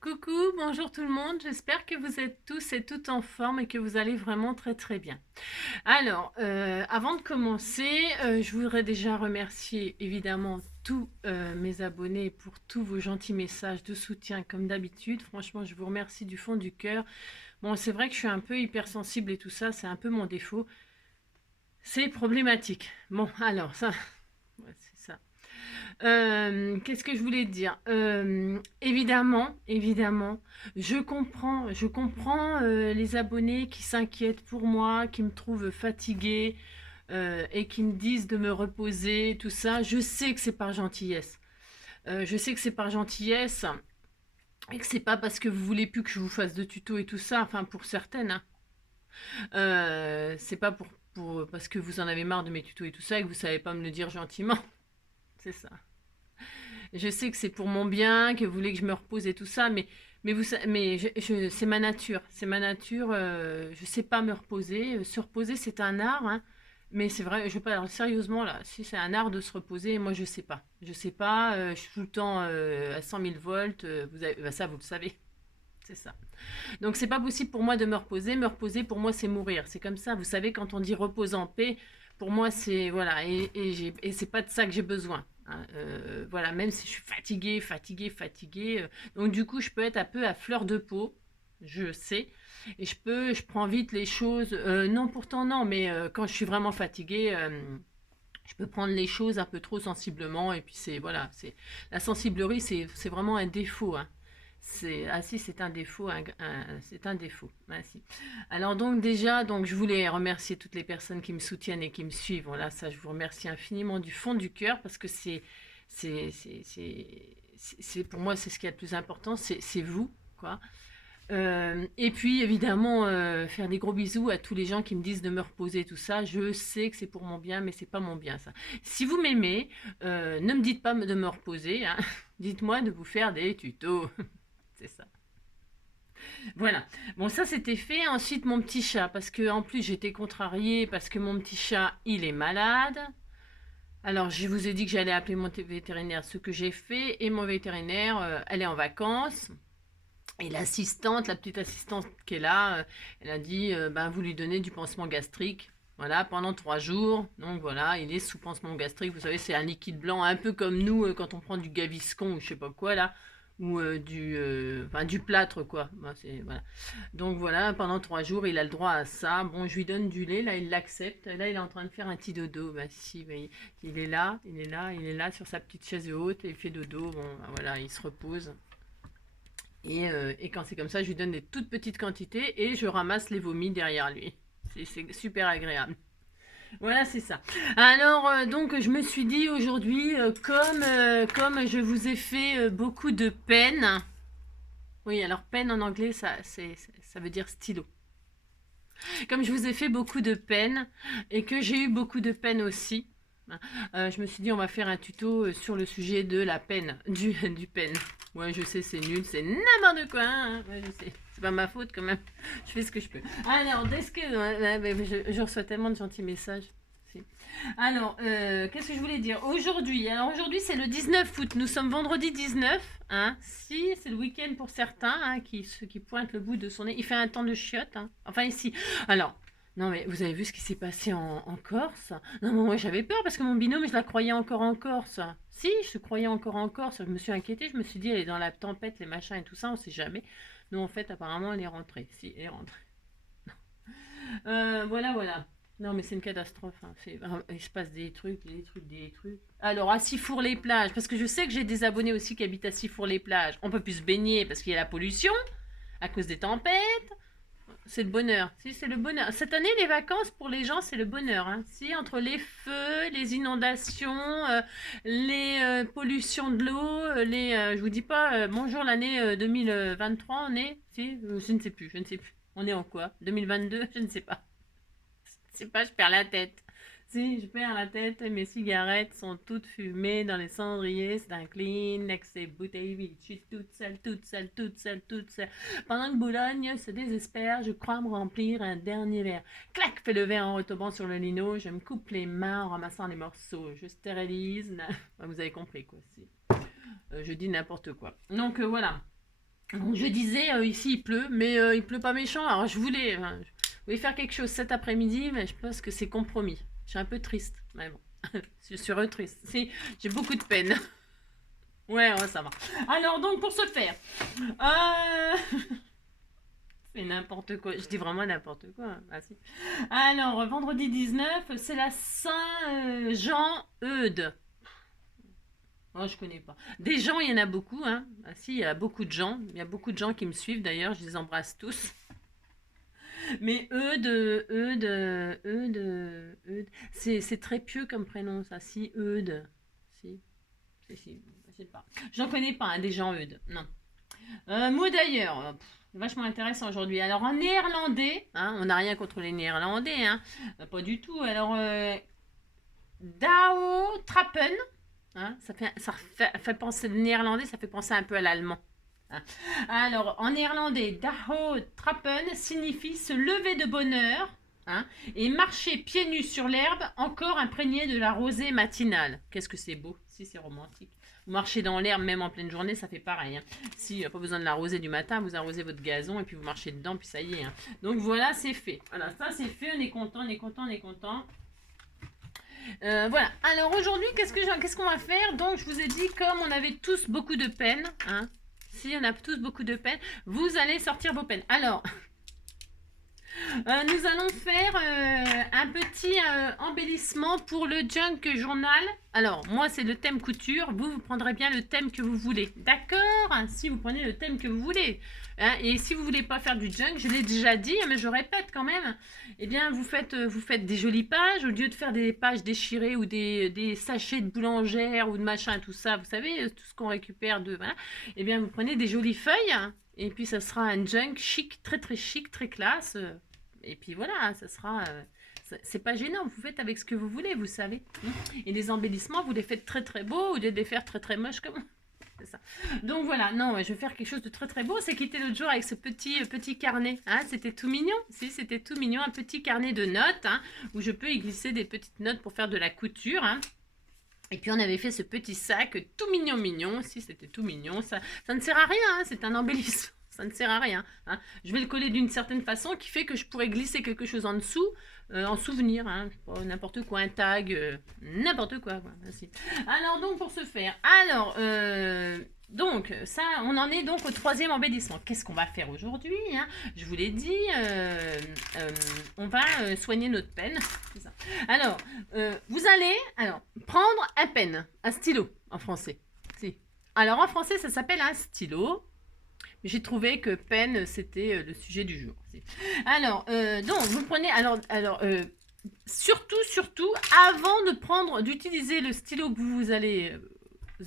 Coucou, bonjour tout le monde, j'espère que vous êtes tous et toutes en forme et que vous allez vraiment très très bien. Alors, avant de commencer, je voudrais déjà remercier évidemment tous mes abonnés pour tous vos gentils messages de soutien comme d'habitude. Franchement, je vous remercie du fond du cœur. Bon, c'est vrai que je suis un peu hypersensible et tout ça, c'est un peu mon défaut. C'est problématique. Bon, alors ça, ouais, c'est ça. Qu'est-ce que je voulais dire? Évidemment, je comprends les abonnés qui s'inquiètent pour moi, qui me trouvent fatiguée et qui me disent de me reposer, tout ça. Je sais que c'est par gentillesse. Je sais que c'est par gentillesse et que c'est pas parce que vous voulez plus que je vous fasse de tutos et tout ça. Enfin, pour certaines, hein. C'est pas pour parce que vous en avez marre de mes tutos et tout ça et que vous savez pas me le dire gentiment. C'est ça. Je sais que c'est pour mon bien, que vous voulez que je me repose et tout ça, mais c'est ma nature. C'est ma nature. Je sais pas me reposer. Se reposer, c'est un art, hein. Mais c'est vrai, je parle sérieusement là. Si c'est un art de se reposer, moi je sais pas. Je sais pas. Je suis tout le temps à 100 000 volts. Bah, ça, vous le savez. C'est ça. Donc c'est pas possible pour moi de me reposer. Me reposer pour moi c'est mourir. C'est comme ça. Vous savez quand on dit repose en paix, pour moi c'est voilà et c'est pas de ça que j'ai besoin. Hein. Voilà, même si je suis fatiguée. Donc du coup je peux être un peu à fleur de peau. Je sais. Et je prends vite les choses. Non, pourtant non, mais quand je suis vraiment fatiguée, je peux prendre les choses un peu trop sensiblement. Et puis c'est voilà, c'est la sensiblerie, c'est vraiment un défaut. Hein. Ah si, c'est un défaut, c'est un défaut. Ah, si. Alors donc déjà, donc je voulais remercier toutes les personnes qui me soutiennent et qui me suivent. Voilà, ça je vous remercie infiniment du fond du cœur parce que c'est c'est pour moi c'est ce qui est le plus important, c'est vous quoi. Et puis évidemment faire des gros bisous à tous les gens qui me disent de me reposer tout ça. Je sais que c'est pour mon bien, mais c'est pas mon bien ça. Si vous m'aimez, ne me dites pas de me reposer. Hein. Dites-moi de vous faire des tutos. C'est ça. Voilà. Bon, ça c'était fait. Ensuite, mon petit chat, parce que en plus j'étais contrariée parce que mon petit chat, il est malade. Alors, je vous ai dit que j'allais appeler mon vétérinaire, ce que j'ai fait, et mon vétérinaire, elle est en vacances. Et l'assistante, la petite assistante qui est là, elle a dit, ben, vous lui donnez du pansement gastrique. Voilà, pendant 3 jours. Donc voilà, il est sous pansement gastrique. Vous savez, c'est un liquide blanc, un peu comme nous quand on prend du Gaviscon ou je sais pas quoi là, ou enfin, du plâtre quoi. Ben, voilà. Donc voilà, pendant 3 jours, il a le droit à ça. Bon, je lui donne du lait, là, il l'accepte. Là, il est en train de faire un petit dodo. Ben, si, ben, il est là sur sa petite chaise haute et il fait dodo. Bon, ben, voilà, il se repose. Et quand c'est comme ça, je lui donne des toutes petites quantités et je ramasse les vomis derrière lui. C'est super agréable. Voilà, c'est ça. Alors, donc, je me suis dit aujourd'hui, comme je vous ai fait beaucoup de peine, oui, alors peine en anglais, ça veut dire stylo. Comme je vous ai fait beaucoup de peine et que j'ai eu beaucoup de peine aussi, je me suis dit on va faire un tuto sur le sujet de la peine, du peine. Ouais, je sais, c'est nul, c'est n'importe quoi. Hein. Ouais, je sais. C'est pas ma faute quand même. Je fais ce que je peux. Alors, je reçois tellement de gentils messages. Si. Alors, qu'est-ce que je voulais dire aujourd'hui? Alors, aujourd'hui, c'est le 19 août. Nous sommes vendredi 19. Hein. Si, c'est le week-end pour certains hein, ceux qui pointent le bout de son nez. Il fait un temps de chiotte. Hein. Enfin, ici. Alors, non, mais vous avez vu ce qui s'est passé en Corse? Non, mais moi j'avais peur parce que mon binôme, je la croyais encore en Corse. Si, je croyais encore en Corse. Je me suis inquiétée, je me suis dit, elle est dans la tempête, les machins et tout ça, on sait jamais. Non, en fait, apparemment, elle est rentrée. Si, elle est rentrée. Voilà. Non, mais c'est une catastrophe. Hein. Il se passe des trucs. Alors, à Sifour-les-Plages, parce que je sais que j'ai des abonnés aussi qui habitent à Sifour-les-Plages. On peut plus se baigner parce qu'il y a la pollution à cause des tempêtes. C'est le bonheur. Si, c'est le bonheur. Cette année, les vacances pour les gens, c'est le bonheur. Hein. Si, entre les feux, les inondations, les pollutions de l'eau, je vous dis pas, bonjour l'année 2023, on est. Si, je ne sais plus. On est en quoi 2022 Je ne sais pas. Je sais pas, je perds la tête. Si, je perds la tête, mes cigarettes sont toutes fumées dans les cendriers, c'est un clean, avec ses bouteilles vides. Je suis toute seule. Pendant que Boulogne se désespère, je crois me remplir un dernier verre. Clac, fait le verre en retombant sur le lino, je me coupe les mains en ramassant les morceaux. Je stérilise. Vous avez compris quoi, si. Je dis n'importe quoi. Donc voilà. Donc, je disais, ici il pleut, mais il pleut pas méchant. Alors je voulais faire quelque chose cet après-midi, mais je pense que c'est compromis. Je suis un peu triste, mais bon, je suis triste. Si, j'ai beaucoup de peine. Ouais, ouais, ça va. Alors donc pour ce faire, euh... c'est n'importe quoi. Je dis vraiment n'importe quoi. Ah, si. Alors vendredi 19, c'est la Saint-Jean-Eudes. Oh, je connais pas. Des gens, il y en a beaucoup, hein. Ah si, il y a beaucoup de gens. Il y a beaucoup de gens qui me suivent d'ailleurs, je les embrasse tous. Mais Eudes, c'est très pieux comme prénom, ça. Si, Eudes. Si, si, je sais pas. J'en connais pas, hein, des gens Eudes. Non. Mot d'ailleurs, vachement intéressant aujourd'hui. Alors en néerlandais, hein, on n'a rien contre les néerlandais, hein, pas du tout. Alors, Dao Trappen, hein, fait penser, le néerlandais, ça fait penser un peu à l'allemand. Hein. Alors en néerlandais, Dao Trappen signifie se lever de bonne heure. Hein, et marcher pieds nus sur l'herbe, encore imprégné de la rosée matinale. Qu'est-ce que c'est beau, si c'est romantique. Vous marchez dans l'herbe, même en pleine journée, ça fait pareil. Hein. Si, il n'y a pas besoin de l'arroser du matin, vous arrosez votre gazon et puis vous marchez dedans, puis ça y est. Hein. Donc voilà, c'est fait. Voilà, ça c'est fait, on est content, on est content, on est content. Voilà, alors aujourd'hui, qu'est-ce qu'on va faire? Donc je vous ai dit, comme on avait tous beaucoup de peine, hein, si on a tous beaucoup de peine, vous allez sortir vos peines. Alors... nous allons faire un petit embellissement pour le junk journal. Alors, moi, c'est le thème couture. Vous prendrez bien le thème que vous voulez. D'accord? Si vous prenez le thème que vous voulez. Hein, et si vous voulez pas faire du junk, je l'ai déjà dit, mais je répète quand même. Eh bien, vous faites des jolies pages. Au lieu de faire des pages déchirées ou des sachets de boulangère ou de machin, tout ça, vous savez, tout ce qu'on récupère de... Voilà. Eh bien, vous prenez des jolies feuilles. Et puis, ça sera un junk chic, très chic, très classe. Et puis voilà, ça sera... c'est pas gênant, vous faites avec ce que vous voulez, vous savez. Et les embellissements, vous les faites très beaux, au lieu de les faire très moches comme... C'est ça. Donc voilà, non, je vais faire quelque chose de très beau. C'est quitté l'autre jour avec ce petit carnet. Hein, c'était tout mignon. Si, c'était tout mignon. Un petit carnet de notes, hein, où je peux y glisser des petites notes pour faire de la couture. Hein. Et puis on avait fait ce petit sac tout mignon. Si, c'était tout mignon. Ça ne sert à rien, hein, c'est un embellissement. Ça ne sert à rien. Hein. Je vais le coller d'une certaine façon qui fait que je pourrais glisser quelque chose en dessous, en souvenir. Hein. N'importe quoi, un tag, n'importe quoi. Merci. Alors donc pour ce faire, donc ça, on en est donc au troisième embellissement. Qu'est-ce qu'on va faire aujourd'hui? Hein? Je vous l'ai dit, on va soigner notre pen. C'est ça. Alors, vous allez prendre un pen, un stylo en français. Si. Alors en français, ça s'appelle un stylo. J'ai trouvé que peine, c'était le sujet du jour. Alors, donc, vous prenez... surtout, avant d'utiliser le stylo que vous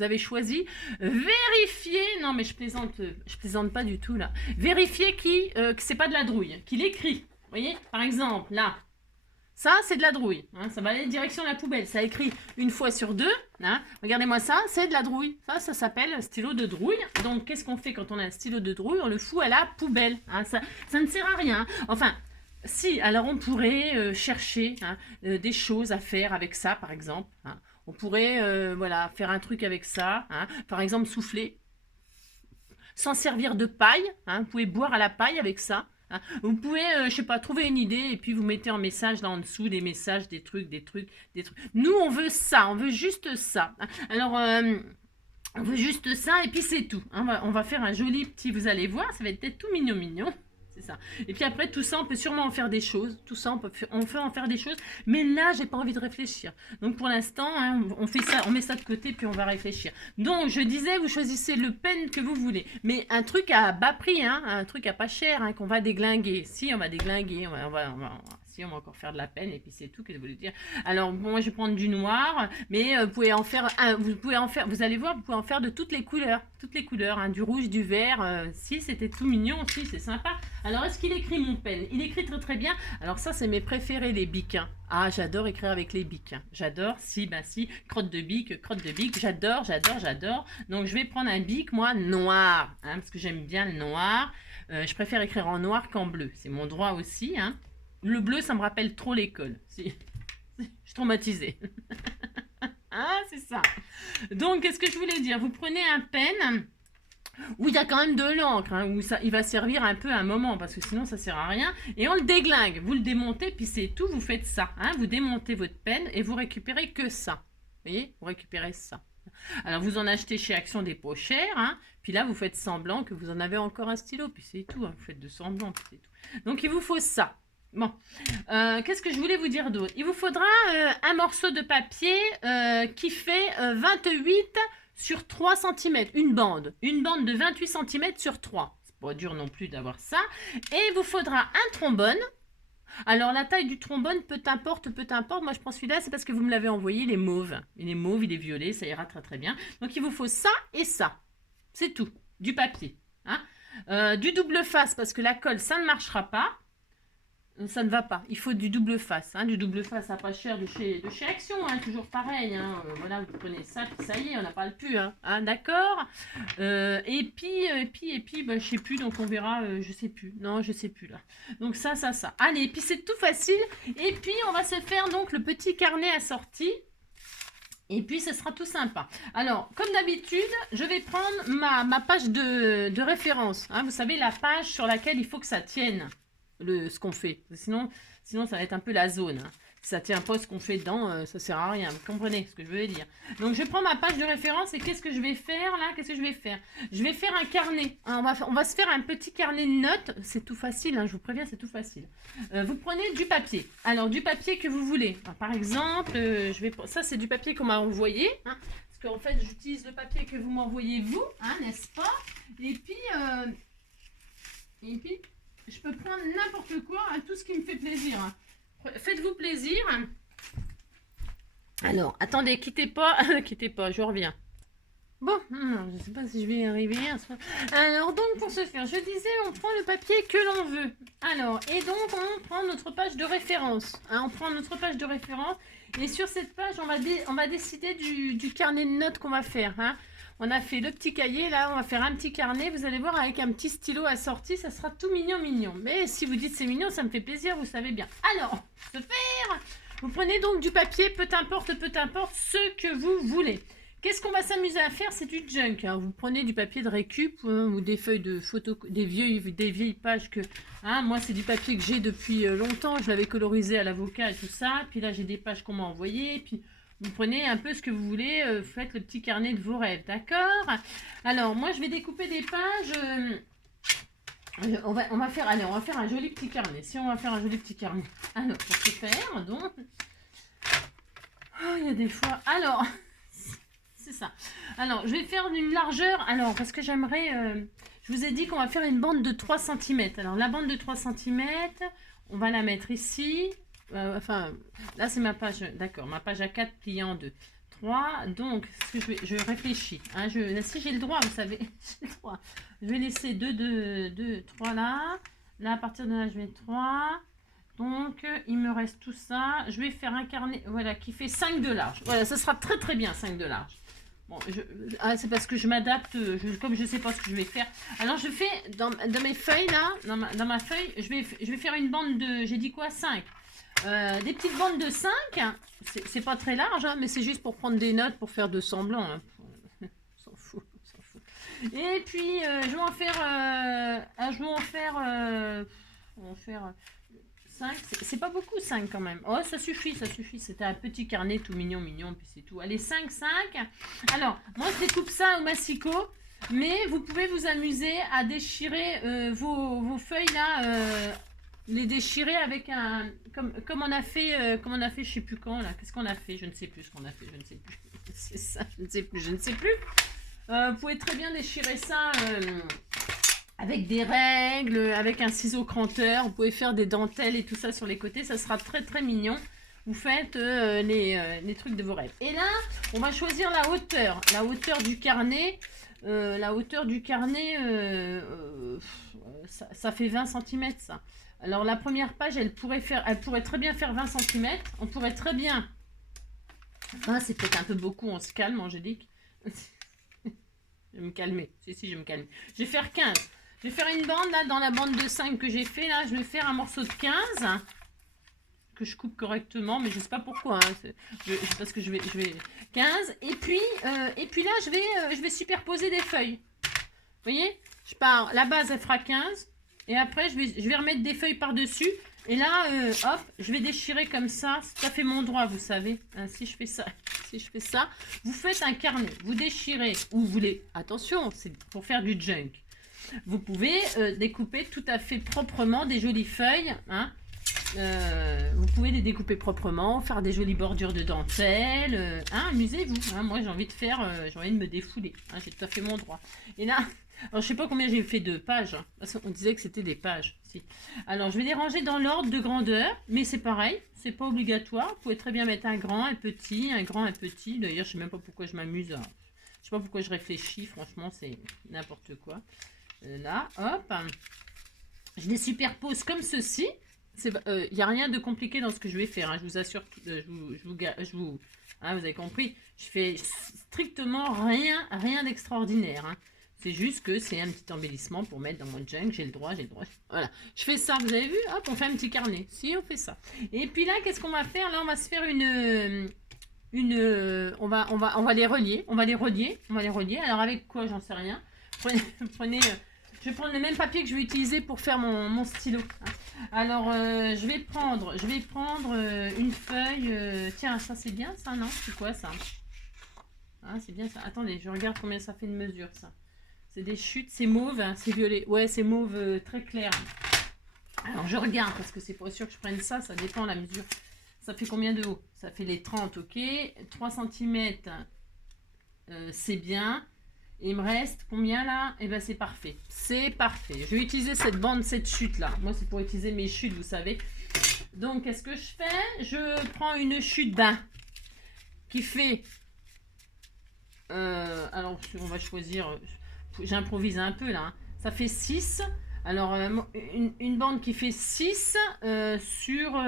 avez choisi, vérifiez... Non, mais je plaisante pas du tout, là. Vérifiez que c'est pas de la drouille, qu'il écrit. Vous voyez, par exemple, là... Ça, c'est de la drouille. Hein, ça va aller direction la poubelle. Ça écrit une fois sur deux. Hein. Regardez-moi ça, c'est de la drouille. Ça s'appelle stylo de drouille. Donc, qu'est-ce qu'on fait quand on a un stylo de drouille? On le fout à la poubelle. Hein. Ça ne sert à rien. Enfin, si, alors on pourrait chercher des choses à faire avec ça, par exemple. Hein. On pourrait faire un truc avec ça. Hein. Par exemple, souffler. S'en servir de paille. Hein. Vous pouvez boire à la paille avec ça. Vous pouvez, je sais pas, trouver une idée et puis vous mettez en message là en dessous des messages, des trucs. Nous, on veut ça, on veut juste ça. Alors, on veut juste ça et puis c'est tout. On va faire un joli petit, vous allez voir, ça va être tout mignon. C'est ça. Et puis après, tout ça, on peut sûrement en faire des choses. Tout ça, on peut en faire des choses. Mais là, j'ai pas envie de réfléchir. Donc, pour l'instant, on fait ça, on met ça de côté, puis on va réfléchir. Donc, je disais, vous choisissez le pen que vous voulez. Mais un truc à bas prix, un truc à pas cher, qu'on va déglinguer. Si, on va déglinguer. Si, on va encore faire de la peine, et puis c'est tout que je voulais dire. Alors, bon, moi, je vais prendre du noir, mais vous pouvez en faire, vous allez voir, vous pouvez en faire de toutes les couleurs, du rouge, du vert. Si, c'était tout mignon, si, c'est sympa. Alors, est-ce qu'il écrit mon pen? Il écrit très bien. Alors, ça, c'est mes préférés, les bics. Hein. Ah, j'adore écrire avec les bics. Hein. J'adore, si, crotte de bic, j'adore. Donc, je vais prendre un bic, moi, noir, hein, parce que j'aime bien le noir. Je préfère écrire en noir qu'en bleu. C'est mon droit aussi, hein. Le bleu, ça me rappelle trop l'école. Si. Je suis traumatisée. Ah, c'est ça. Donc, qu'est-ce que je voulais dire? Vous prenez un pen. où il y a quand même de l'encre, hein, où ça, il va servir un peu à un moment, parce que sinon ça sert à rien. Et on le déglingue, vous le démontez, puis c'est tout, vous faites ça. Hein, vous démontez votre penne et vous récupérez que ça. Vous voyez, vous récupérez ça. Alors vous en achetez chez Action des pots chers, hein, puis là vous faites semblant que vous en avez encore un stylo, puis c'est tout, hein, vous faites de semblant, puis c'est tout. Donc il vous faut ça. Bon, qu'est-ce que je voulais vous dire d'autre? Il vous faudra un morceau de papier qui fait 28 sur 3 cm, une bande de 28 cm sur 3. C'est pas dur non plus d'avoir ça. Et il vous faudra un trombone. Alors la taille du trombone, peu importe. Moi je prends celui-là, c'est parce que vous me l'avez envoyé, il est mauve. Il est mauve, il est violet, ça ira très très bien. Donc il vous faut ça et ça. C'est tout, du papier. Hein. Du double face, parce que la colle, ça ne marchera pas. Ça ne va pas, il faut du double face, hein, du double face à pas cher de chez Action, hein, toujours pareil, hein, voilà, vous prenez ça, puis ça y est, on n'a pas le pu, hein, d'accord. Et puis, bah, je sais plus, donc on verra, je sais plus, non, je sais plus là. Donc ça, allez, et puis c'est tout facile, et puis on va se faire donc le petit carnet assorti. Et puis, ce sera tout sympa. Alors, comme d'habitude, je vais prendre ma page de référence, hein, vous savez, la page sur laquelle il faut que ça tienne. Ce qu'on fait. Sinon, ça va être un peu la zone. Hein. Si ça tient pas ce qu'on fait dedans, ça sert à rien. Vous comprenez ce que je veux dire? Donc, je prends ma page de référence et qu'est-ce que je vais faire là? Qu'est-ce que je vais faire? Je vais faire un carnet. Hein, on va se faire un petit carnet de notes. C'est tout facile, hein, je vous préviens, c'est tout facile. Vous prenez du papier. Alors, du papier que vous voulez. Alors, par exemple, ça, c'est du papier qu'on m'a envoyé. Hein, parce qu'en fait, j'utilise le papier que vous m'envoyez vous, hein, n'est-ce pas? Et puis, je peux prendre n'importe quoi, hein, tout ce qui me fait plaisir. Hein. Faites-vous plaisir. Alors, attendez, quittez pas, je reviens. Bon, je ne sais pas si je vais y arriver. Alors, donc, pour ce faire, je disais, on prend le papier que l'on veut. Alors, et donc, on prend notre page de référence. Hein, on prend notre page de référence. Et sur cette page, on va décider du carnet de notes qu'on va faire. Hein. On a fait le petit cahier, là, on va faire un petit carnet. Vous allez voir, avec un petit stylo assorti, ça sera tout mignon. Mais si vous dites c'est mignon, ça me fait plaisir, vous savez bien. Alors, se faire, vous prenez donc du papier, peu importe ce que vous voulez. Qu'est-ce qu'on va s'amuser à faire? C'est du junk. Hein. Vous prenez du papier de récup ou des feuilles de photo, des vieilles pages que... Hein, moi, c'est du papier que j'ai depuis longtemps. Je l'avais colorisé à l'avocat et tout ça. Puis là, j'ai des pages qu'on m'a envoyées. Puis vous prenez un peu ce que vous voulez. Faites le petit carnet de vos rêves. D'accord? Alors, moi, je vais découper des pages... on va faire un joli petit carnet. Si on va faire un joli petit carnet. Alors, pour ce faire, donc... Oh, il y a des fois... Alors... C'est ça. Alors, je vais faire une largeur. Alors, parce que j'aimerais... je vous ai dit qu'on va faire une bande de 3 cm. Alors, la bande de 3 cm, on va la mettre ici. Enfin, là, c'est ma page. D'accord, ma page A4 pliée en deux. 3. Donc, ce que je réfléchis. Hein, si j'ai le droit, vous savez. J'ai le droit. Je vais laisser 2, 3 là. Là, à partir de là, je vais 3. Donc, il me reste tout ça. Je vais faire un carnet, voilà, qui fait 5 de large. Voilà, ça sera très très bien, 5 de large. Bon, c'est parce que je m'adapte, comme je ne sais pas ce que je vais faire. Alors, je fais, dans mes feuilles, là, dans ma feuille, je vais faire une bande de, j'ai dit quoi, 5. Des petites bandes de 5. C'est pas très large, hein, mais c'est juste pour prendre des notes, pour faire de semblant. Hein. On s'en fout. Et puis, je vais en faire 5, c'est pas beaucoup 5 quand même. Oh, ça suffit. C'était un petit carnet tout mignon, puis c'est tout. Allez, 5. Alors, moi je découpe ça au massicot, mais vous pouvez vous amuser à déchirer vos feuilles là, les déchirer avec un... Comme on a fait, je sais plus quand là. Qu'est-ce qu'on a fait? Je ne sais plus ce qu'on a fait, je ne sais plus. C'est ça, je ne sais plus. Vous pouvez très bien déchirer ça... avec des règles, avec un ciseau cranteur, vous pouvez faire des dentelles et tout ça sur les côtés, ça sera très très mignon. Vous faites les trucs de vos rêves. Et là, on va choisir la hauteur du carnet. Ça fait 20 cm ça. Alors la première page, elle pourrait très bien faire 20 cm. On pourrait très bien... Ah, c'est peut-être un peu beaucoup, on se calme, Angélique. Je vais me calmer. Si, je vais me calmer. Je vais faire 15. Je vais faire une bande, là, dans la bande de 5 que j'ai fait, là, je vais faire un morceau de 15, que je coupe correctement, mais je sais pas pourquoi, hein, parce que je vais 15, et puis là, je vais superposer des feuilles. voyez, je pars, la base elle fera 15 et après je vais remettre des feuilles par-dessus et là, hop, je vais déchirer comme ça, c'est tout à fait mon droit, vous savez. Hein, si je fais ça, si je fais ça, vous faites un carnet, vous déchirez ou vous voulez, attention, c'est pour faire du junk. Vous pouvez découper tout à fait proprement des jolies feuilles, hein. Vous pouvez les découper proprement, faire des jolies bordures de dentelle, hein, amusez-vous. Hein, moi j'ai envie de faire, j'ai envie de me défouler, hein, j'ai tout à fait mon droit. Et là, alors je sais pas combien j'ai fait de pages, hein, parce qu'on disait que c'était des pages. Si. Alors je vais les ranger dans l'ordre de grandeur, mais c'est pareil, c'est pas obligatoire. Vous pouvez très bien mettre un grand, un petit, un grand, un petit. D'ailleurs je sais même pas pourquoi je m'amuse, je sais pas pourquoi je réfléchis, franchement c'est n'importe quoi. Là, hop, je les superpose comme ceci. Il n'y a rien de compliqué dans ce que je vais faire, hein, je vous assure, hein, vous avez compris, je fais strictement rien d'extraordinaire, hein. C'est juste que c'est un petit embellissement pour mettre dans mon junk, j'ai le droit, voilà, je fais ça, vous avez vu, hop, on fait un petit carnet, si, on fait ça, et puis là, qu'est-ce qu'on va faire, là, on va se faire on va les relier, alors avec quoi, j'en sais rien, prenez je vais prendre le même papier que je vais utiliser pour faire mon stylo. Alors, je vais prendre une feuille. Tiens, ça c'est bien ça, non? C'est quoi ça? Ah, c'est bien ça. Attendez, je regarde combien ça fait de mesure ça. C'est des chutes, c'est mauve, hein, c'est violet. Ouais, c'est mauve très clair. Alors, je regarde parce que c'est pas sûr que je prenne ça, ça dépend la mesure. Ça fait combien de haut? Ça fait les 30, ok. 3 cm, c'est bien. Il me reste combien là? Et ben c'est parfait. C'est parfait. Je vais utiliser cette bande, cette chute là. Moi c'est pour utiliser mes chutes, vous savez. Donc qu'est-ce que je fais? Je prends une chute d'un qui fait... alors on va choisir... J'improvise un peu là. Hein. Ça fait 6. Alors une bande qui fait 6 sur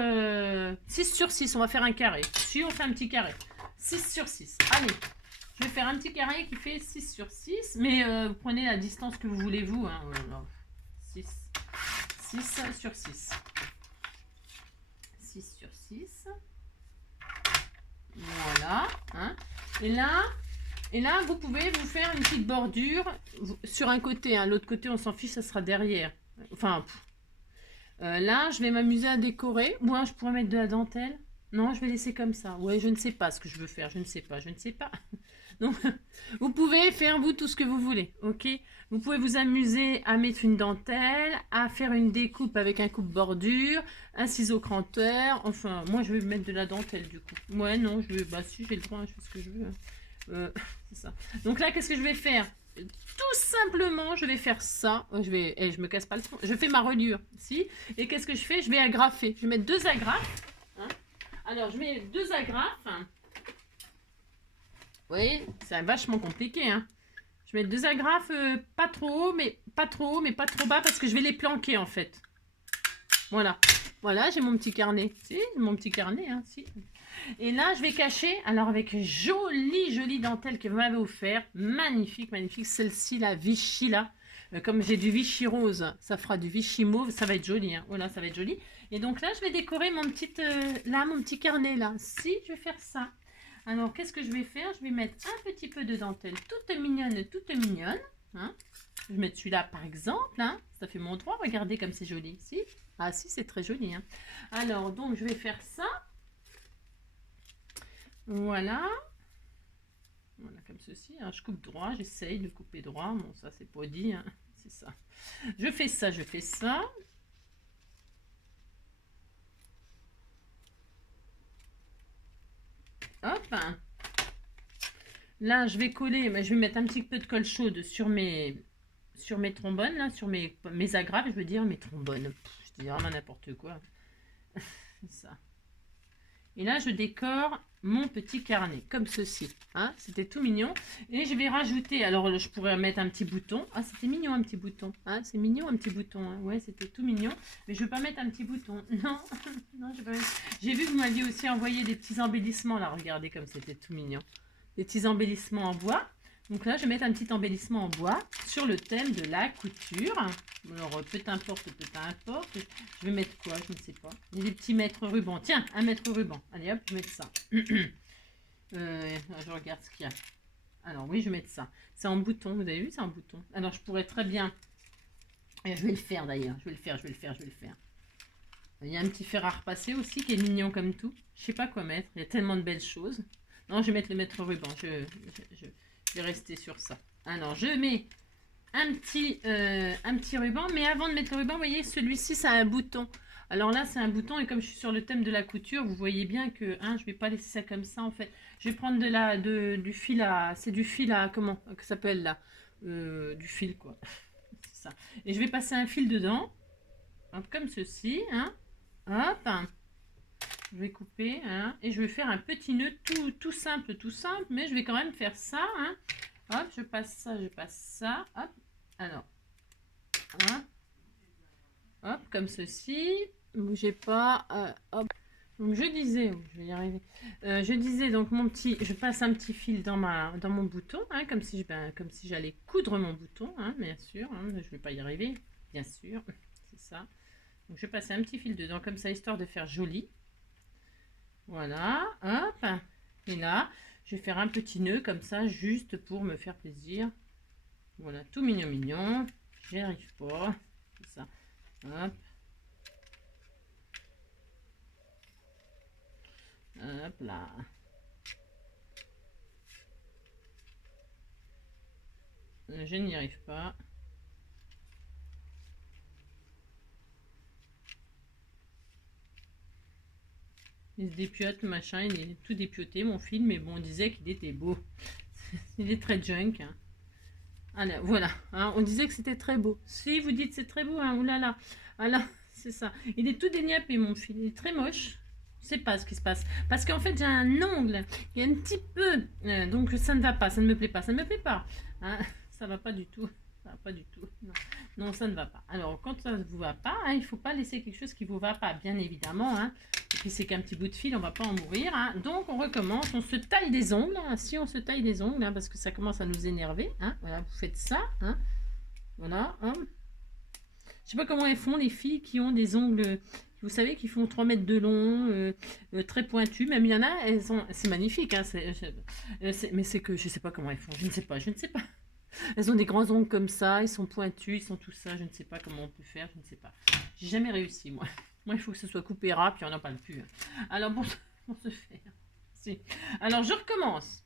6 sur 6. On va faire un carré. Si on fait un petit carré. 6 sur 6. Allez. Je vais faire un petit carré qui fait 6 sur 6, mais vous prenez la distance que vous voulez vous. Hein. 6 sur 6. 6 sur 6. Voilà. Hein. Et là, vous pouvez vous faire une petite bordure sur un côté. Hein. L'autre côté, on s'en fiche, ça sera derrière. Enfin, là, je vais m'amuser à décorer. Moi, je pourrais mettre de la dentelle. Non, je vais laisser comme ça. Ouais, je ne sais pas ce que je veux faire. Je ne sais pas. Donc, vous pouvez faire vous tout ce que vous voulez, ok? Vous pouvez vous amuser à mettre une dentelle, à faire une découpe avec un coupe-bordure, un ciseau cranteur. Enfin, moi, je vais mettre de la dentelle du coup. Ouais, non, bah si, j'ai le droit, je fais ce que je veux. C'est ça. Donc là, qu'est-ce que je vais faire? Tout simplement, je vais faire ça. Je me casse pas le fond. Je fais ma reliure, si. Et qu'est-ce que je fais? Je vais agrafer. Je vais mettre 2 agrafes. Hein. Alors, je mets 2 agrafes. Vous voyez, c'est vachement compliqué. Hein. Je mets 2 agrafes, pas trop haut, mais pas trop bas parce que je vais les planquer en fait. Voilà. Voilà, j'ai mon petit carnet. Si, mon petit carnet. Hein, si. Et là, je vais cacher, alors avec jolie dentelle que vous m'avez offert. Magnifique. Celle-ci, la Vichy là. Comme j'ai du Vichy rose, ça fera du Vichy mauve. Ça va être joli. Hein. Voilà, ça va être joli. Et donc là, je vais décorer mon petit carnet là. Si, je vais faire ça. Alors, qu'est-ce que je vais faire? Je vais mettre un petit peu de dentelle toute mignonne. Hein. Je vais mettre celui-là, par exemple. Hein. Ça fait mon droit. Regardez comme c'est joli. Si? Ah si, c'est très joli. Hein. Alors, donc, je vais faire ça. Voilà. Voilà, comme ceci. Alors, je coupe droit. J'essaye de couper droit. Bon, ça, c'est pas dit. Hein. C'est ça. Je fais ça. Hop. Là, je vais coller, je vais mettre un petit peu de colle chaude sur mes trombones, là, sur mes agrafes, je veux dire, mes trombones. Je dis vraiment n'importe quoi. Ça. Et là, je décore mon petit carnet, comme ceci. Hein, c'était tout mignon. Et je vais rajouter, alors je pourrais mettre un petit bouton. Ah, c'était mignon un petit bouton. Hein, c'est mignon un petit bouton. Hein. Ouais, c'était tout mignon. Mais je ne veux pas mettre un petit bouton. Non, non, je vais pas mettre... J'ai vu que vous m'aviez aussi envoyé des petits embellissements, là. Regardez comme c'était tout mignon. Des petits embellissements en bois. Donc là, je vais mettre un petit embellissement en bois sur le thème de la couture. Alors, peu importe. Je vais mettre quoi? Je ne sais pas. Il y a des petits mètres ruban. Tiens, un mètre ruban. Allez hop, je vais mettre ça. Je regarde ce qu'il y a. Alors oui, je vais mettre ça. C'est en bouton, vous avez vu, c'est en bouton. Alors je pourrais très bien... Je vais le faire d'ailleurs, je vais le faire. Il y a un petit fer à repasser aussi qui est mignon comme tout. Je sais pas quoi mettre, il y a tellement de belles choses. Non, je vais mettre le maître ruban, je vais rester sur ça. Alors je mets un petit ruban, mais avant de mettre le ruban, vous voyez, celui-ci, ça a un bouton. Alors là, c'est un bouton, et comme je suis sur le thème de la couture, vous voyez bien que je vais pas laisser ça comme ça, en fait. Je vais prendre du fil à... C'est du fil à... Comment ça s'appelle, là du fil, quoi. C'est ça. Et je vais passer un fil dedans, hop, comme ceci, hop. Je vais couper, et je vais faire un petit nœud tout simple, mais je vais quand même faire ça, Hop, je passe ça, hop. Alors, hop, comme ceci. Bougez pas, hop. Donc je disais, je vais y arriver. Je disais donc je passe un petit fil dans mon bouton, comme si j'allais coudre mon bouton, bien sûr. Je vais pas y arriver, bien sûr, c'est ça. Donc je passe un petit fil dedans comme ça, histoire de faire joli. Voilà, hop. Et là, je vais faire un petit nœud comme ça, juste pour me faire plaisir. Voilà, tout mignon. J'y arrive pas. C'est ça. Hop. Hop là. Je n'y arrive pas. Il se dépiote, machin, il est tout dépioté, mon fil, mais bon, on disait qu'il était beau. Il est très junk. Alors, voilà, on disait que c'était très beau. Si vous dites c'est très beau, oulala. Alors, c'est ça. Il est tout déniapé, mon fil. Il est très moche. Je sais pas ce qui se passe. Parce qu'en fait, j'ai un ongle. Il y a un petit peu. Donc, ça ne va pas. Ça ne me plaît pas. Ça ne me plaît pas. Ça va pas du tout. Ça va pas du tout. Non, ça ne va pas. Alors, quand ça ne vous va pas, il ne faut pas laisser quelque chose qui ne vous va pas, bien évidemment. Et puis, c'est qu'un petit bout de fil, on ne va pas en mourir. Donc, on recommence. On se taille des ongles. Si on se taille des ongles, parce que ça commence à nous énerver. Voilà, vous faites ça. Voilà. Je sais pas comment elles font, les filles qui ont des ongles, vous savez, qui font 3 mètres de long, très pointus. Même il y en a, c'est magnifique. Mais c'est que je sais pas comment elles font. Je ne sais pas. Elles ont des grands ongles comme ça, ils sont pointus, ils sont tout ça. Je ne sais pas comment on peut faire, je ne sais pas. J'ai jamais réussi, moi. Moi, il faut que ce soit coupé ras, puis on n'en parle plus. Alors, pour se faire. Si. Alors, je recommence.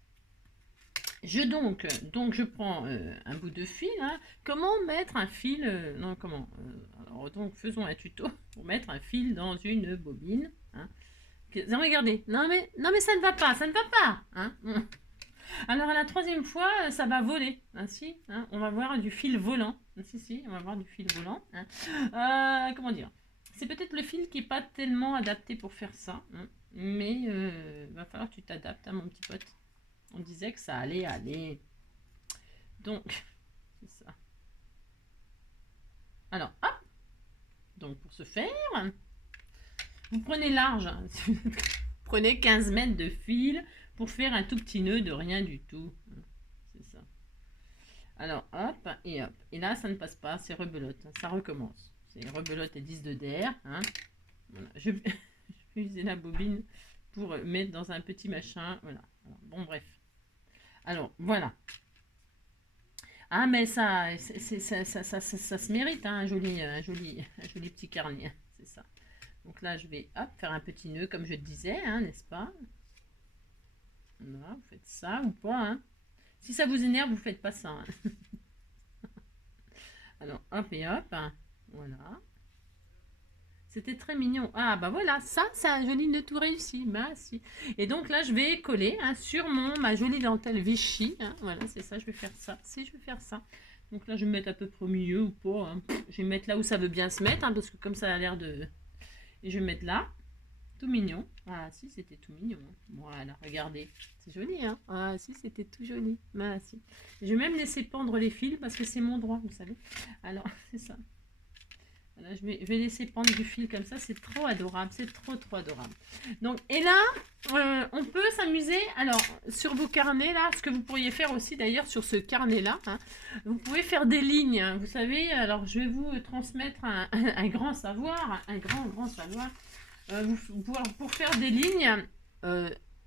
Donc je prends un bout de fil. Comment mettre un fil non, comment alors, donc, faisons un tuto pour mettre un fil dans une bobine. Non, regardez. Non, mais ça ne va pas. Alors, à la troisième fois, ça va voler. Si, on va voir du fil volant. Si, on va voir du fil volant. Comment dire? C'est peut-être le fil qui n'est pas tellement adapté pour faire ça. Mais il va falloir que tu t'adaptes, mon petit pote. On disait que ça allait aller. Donc, c'est ça. Alors, hop. Donc, pour ce faire, vous prenez large. Prenez 15 mètres de fil pour faire un tout petit nœud de rien du tout. C'est ça. Alors, hop et hop. Et là, ça ne passe pas, c'est rebelote. Ça recommence. C'est rebelote et 10 de der. Voilà. Je vais utiliser la bobine pour mettre dans un petit machin. Voilà. Alors, bon, bref. Alors, voilà. Mais ça se mérite, un joli petit carnet. C'est ça. Donc là, je vais faire un petit nœud, comme je te disais, n'est-ce pas? Voilà, vous faites ça ou pas. Si ça vous énerve, vous ne faites pas ça. Alors, hop et hop. Voilà. C'était très mignon. Bah voilà, ça, c'est un joli nœud tout réussi. Bah si. Et donc là, je vais coller sur ma jolie dentelle Vichy. Voilà, c'est ça, je vais faire ça. Si, je vais faire ça. Donc là, je vais me mettre à peu près au milieu ou pas. Je vais me mettre là où ça veut bien se mettre, parce que comme ça a l'air de... Et je vais me mettre là. Tout mignon. Si, c'était tout mignon. Voilà, regardez. C'est joli, si, c'était tout joli. Si. Je vais même laisser pendre les fils, parce que c'est mon droit, vous savez. Alors, c'est ça. Là, je vais laisser pendre du fil comme ça, c'est trop adorable, c'est trop adorable. Donc, et là, on peut s'amuser, alors, sur vos carnets, là, ce que vous pourriez faire aussi, d'ailleurs, sur ce carnet-là, vous pouvez faire des lignes, vous savez, alors, je vais vous transmettre un grand savoir, un grand savoir, pour faire des lignes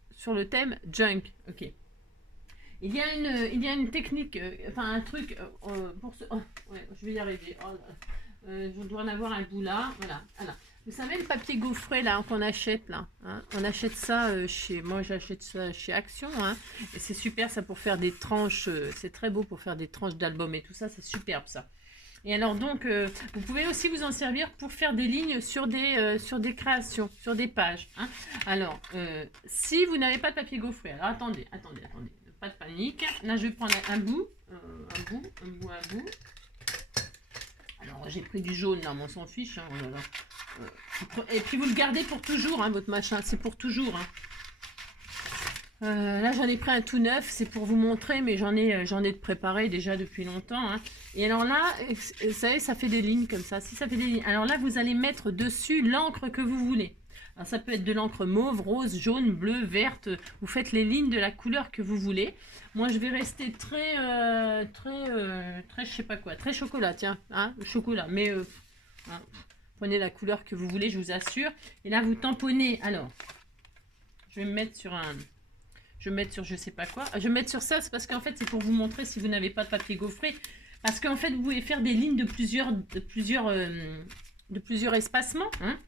sur le thème junk, ok. il y a une technique, enfin un truc pour ce... Oh, ouais, je vais y arriver. Oh, je dois en avoir un bout là. Voilà, voilà. Vous savez le papier gaufré là qu'on achète là, hein, on achète ça chez... Moi j'achète ça chez Action, hein, et c'est super ça pour faire des tranches, c'est très beau pour faire des tranches d'albums et tout ça, c'est superbe ça. Et alors donc, vous pouvez aussi vous en servir pour faire des lignes sur des créations, sur des pages. Hein. Alors, si vous n'avez pas de papier gaufré, alors attendez, pas de panique. Là, je vais prendre un bout. Alors, j'ai pris du jaune, là, mais on s'en fiche. Hein, oh là là. Et puis, vous le gardez pour toujours, hein, votre machin, c'est pour toujours. Hein. Là j'en ai pris un tout neuf, c'est pour vous montrer, mais j'en ai de préparé déjà depuis longtemps. Hein. Et alors là, vous savez, ça fait des lignes comme ça. Si ça fait des lignes, alors là vous allez mettre dessus l'encre que vous voulez. Alors ça peut être de l'encre mauve, rose, jaune, bleu, verte. Vous faites les lignes de la couleur que vous voulez. Moi je vais rester très, je sais pas quoi, très chocolat, tiens, hein, chocolat. Mais hein, prenez la couleur que vous voulez, je vous assure. Et là vous tamponnez. Alors, je vais me mettre sur un... Je vais mettre sur je sais pas quoi. Je vais mettre sur ça, c'est parce qu'en fait, c'est pour vous montrer si vous n'avez pas de papier gaufré. Parce qu'en fait, vous pouvez faire des lignes de plusieurs espacements. Hein.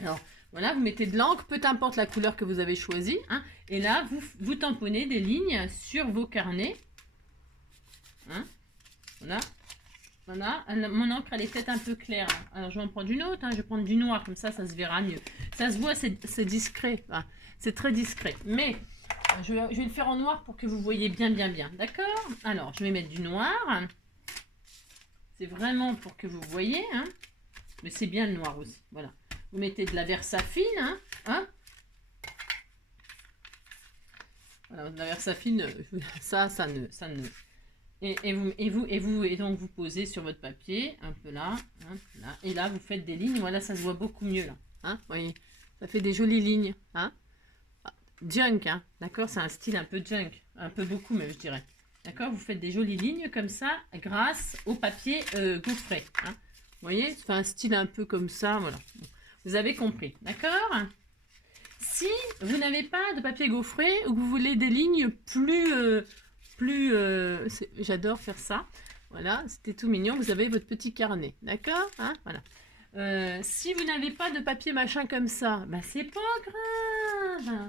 Alors, voilà, vous mettez de l'encre, peu importe la couleur que vous avez choisie. Hein, et là, vous tamponnez des lignes sur vos carnets. Hein, voilà. Voilà. Mon encre, elle est peut-être un peu claire. Alors, je vais en prendre une autre. Hein, je vais prendre du noir, comme ça se verra mieux. Ça se voit, c'est discret. Hein, c'est très discret. Mais... Je vais le faire en noir pour que vous voyez bien. D'accord? Alors, je vais mettre du noir. C'est vraiment pour que vous voyez. Hein? Mais c'est bien le noir aussi. Voilà. Vous mettez de la Versafine. Hein? Voilà, de la Versafine, ça ne... Et donc vous posez sur votre papier, un peu là, là. Et là, vous faites des lignes. Voilà, ça se voit beaucoup mieux là. Hein? Vous voyez? Ça fait des jolies lignes. Hein? Junk, hein, d'accord, c'est un style un peu junk, un peu beaucoup même je dirais. D'accord, vous faites des jolies lignes comme ça grâce au papier gaufré. Hein. Vous voyez, c'est un style un peu comme ça, voilà. Vous avez compris, d'accord? Si vous n'avez pas de papier gaufré ou que vous voulez des lignes j'adore faire ça. Voilà, c'était tout mignon, vous avez votre petit carnet, d'accord? Hein, voilà. Si vous n'avez pas de papier machin comme ça, bah c'est pas grave.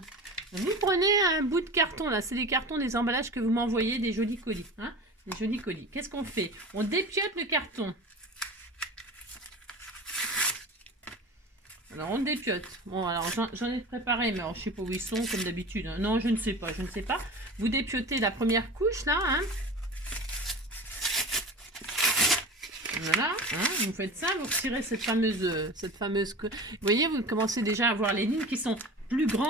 Vous prenez un bout de carton, là, c'est des cartons, des emballages que vous m'envoyez, des jolis colis. Hein, des jolis colis. Qu'est-ce qu'on fait? On dépiote le carton. Alors, on dépiote. Bon, alors, j'en ai préparé, mais alors, je ne sais pas où ils sont, comme d'habitude. Hein. Non, je ne sais pas. Vous dépiotez la première couche, là. Hein. Voilà, hein, vous faites ça, vous retirez cette fameuse... Vous voyez, vous commencez déjà à voir les lignes qui sont plus grande,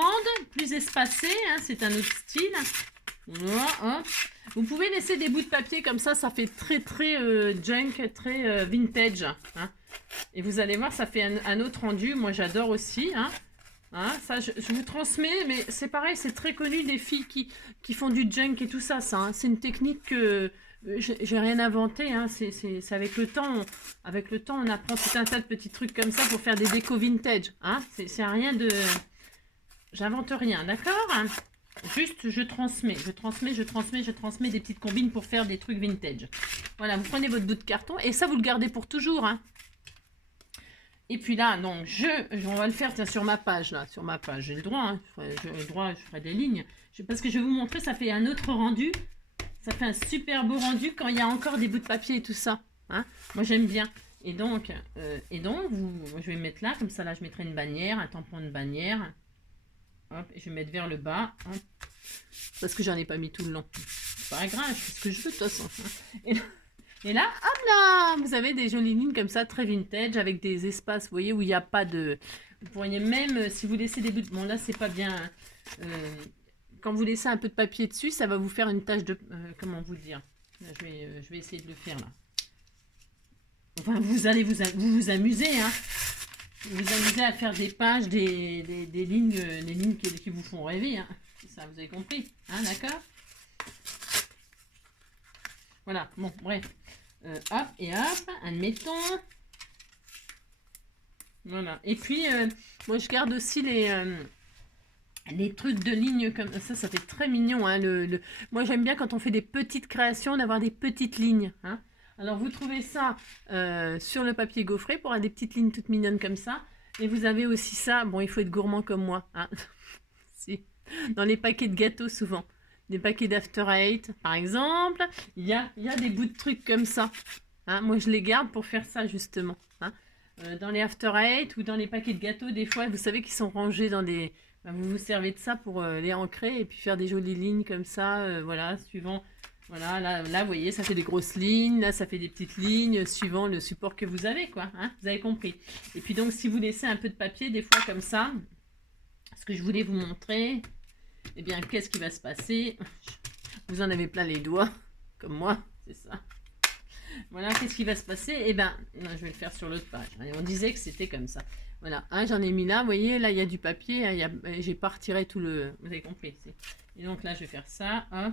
plus espacée, hein, c'est un autre style. Voilà, hein. Vous pouvez laisser des bouts de papier comme ça fait très junk, très vintage. Hein. Et vous allez voir, ça fait un autre rendu. Moi, j'adore aussi. Hein. Hein, ça, je vous transmets, mais c'est pareil, c'est très connu des filles qui font du junk et tout ça. Hein. C'est une technique que j'ai rien inventé. Hein. C'est avec le temps. Avec le temps, on apprend tout un tas de petits trucs comme ça pour faire des décos vintage. Hein. C'est rien de... J'invente rien, d'accord? Juste, je transmets des petites combines pour faire des trucs vintage. Voilà, vous prenez votre bout de carton et ça, vous le gardez pour toujours. Hein. Et puis là, donc, on va le faire tiens, sur ma page, là. Sur ma page, j'ai le droit. Hein. Je ferai des lignes. Parce que je vais vous montrer, ça fait un autre rendu. Ça fait un super beau rendu quand il y a encore des bouts de papier et tout ça. Hein. Moi, j'aime bien. Et donc je vais mettre là, comme ça, là, je mettrai une bannière, un tampon de bannière. Hop, et je vais mettre vers le bas. Hein, parce que j'en ai pas mis tout le long. C'est pas grave, je fais ce que je veux de toute façon. Hein. Et là, hop là, vous avez des jolies lignes comme ça, très vintage, avec des espaces, vous voyez, où il n'y a pas de... Vous pourriez même, si vous laissez des bouts de... Bon, là, c'est pas bien... quand vous laissez un peu de papier dessus, ça va vous faire une tache de... comment vous dire? Là, je vais essayer de le faire, là. Enfin, vous allez vous amuser, hein. Vous amusez à faire des pages, des lignes qui vous font rêver. Hein. Ça, vous avez compris. Hein, d'accord? Voilà, bon, bref. Hop et hop, admettons. Voilà. Et puis, moi, je garde aussi les trucs de ligne comme ça, ça fait très mignon. Hein, Moi, j'aime bien quand on fait des petites créations, d'avoir des petites lignes. Hein. Alors, vous trouvez ça sur le papier gaufré pour avoir des petites lignes toutes mignonnes comme ça. Et vous avez aussi ça, bon, il faut être gourmand comme moi. Hein. Si. Dans les paquets de gâteaux, souvent. Des paquets d'After Eight, par exemple. Il y a des bouts de trucs comme ça. Hein. Moi, je les garde pour faire ça, justement. Hein. Dans les After Eight ou dans les paquets de gâteaux, des fois, vous savez qu'ils sont rangés dans des... Vous vous servez de ça pour les ancrer et puis faire des jolies lignes comme ça, voilà, suivant... Voilà, là, vous voyez, ça fait des grosses lignes, là, ça fait des petites lignes, suivant le support que vous avez, quoi. Hein, vous avez compris. Et puis donc, si vous laissez un peu de papier, des fois, comme ça, ce que je voulais vous montrer, eh bien, qu'est-ce qui va se passer? Vous en avez plein les doigts, comme moi, c'est ça. Voilà, qu'est-ce qui va se passer? Eh bien, je vais le faire sur l'autre page. Et on disait que c'était comme ça. Voilà, hein, j'en ai mis là, vous voyez, là, il y a du papier, hein, j'ai pas retiré tout le... Vous avez compris. Et donc là, je vais faire ça, hop.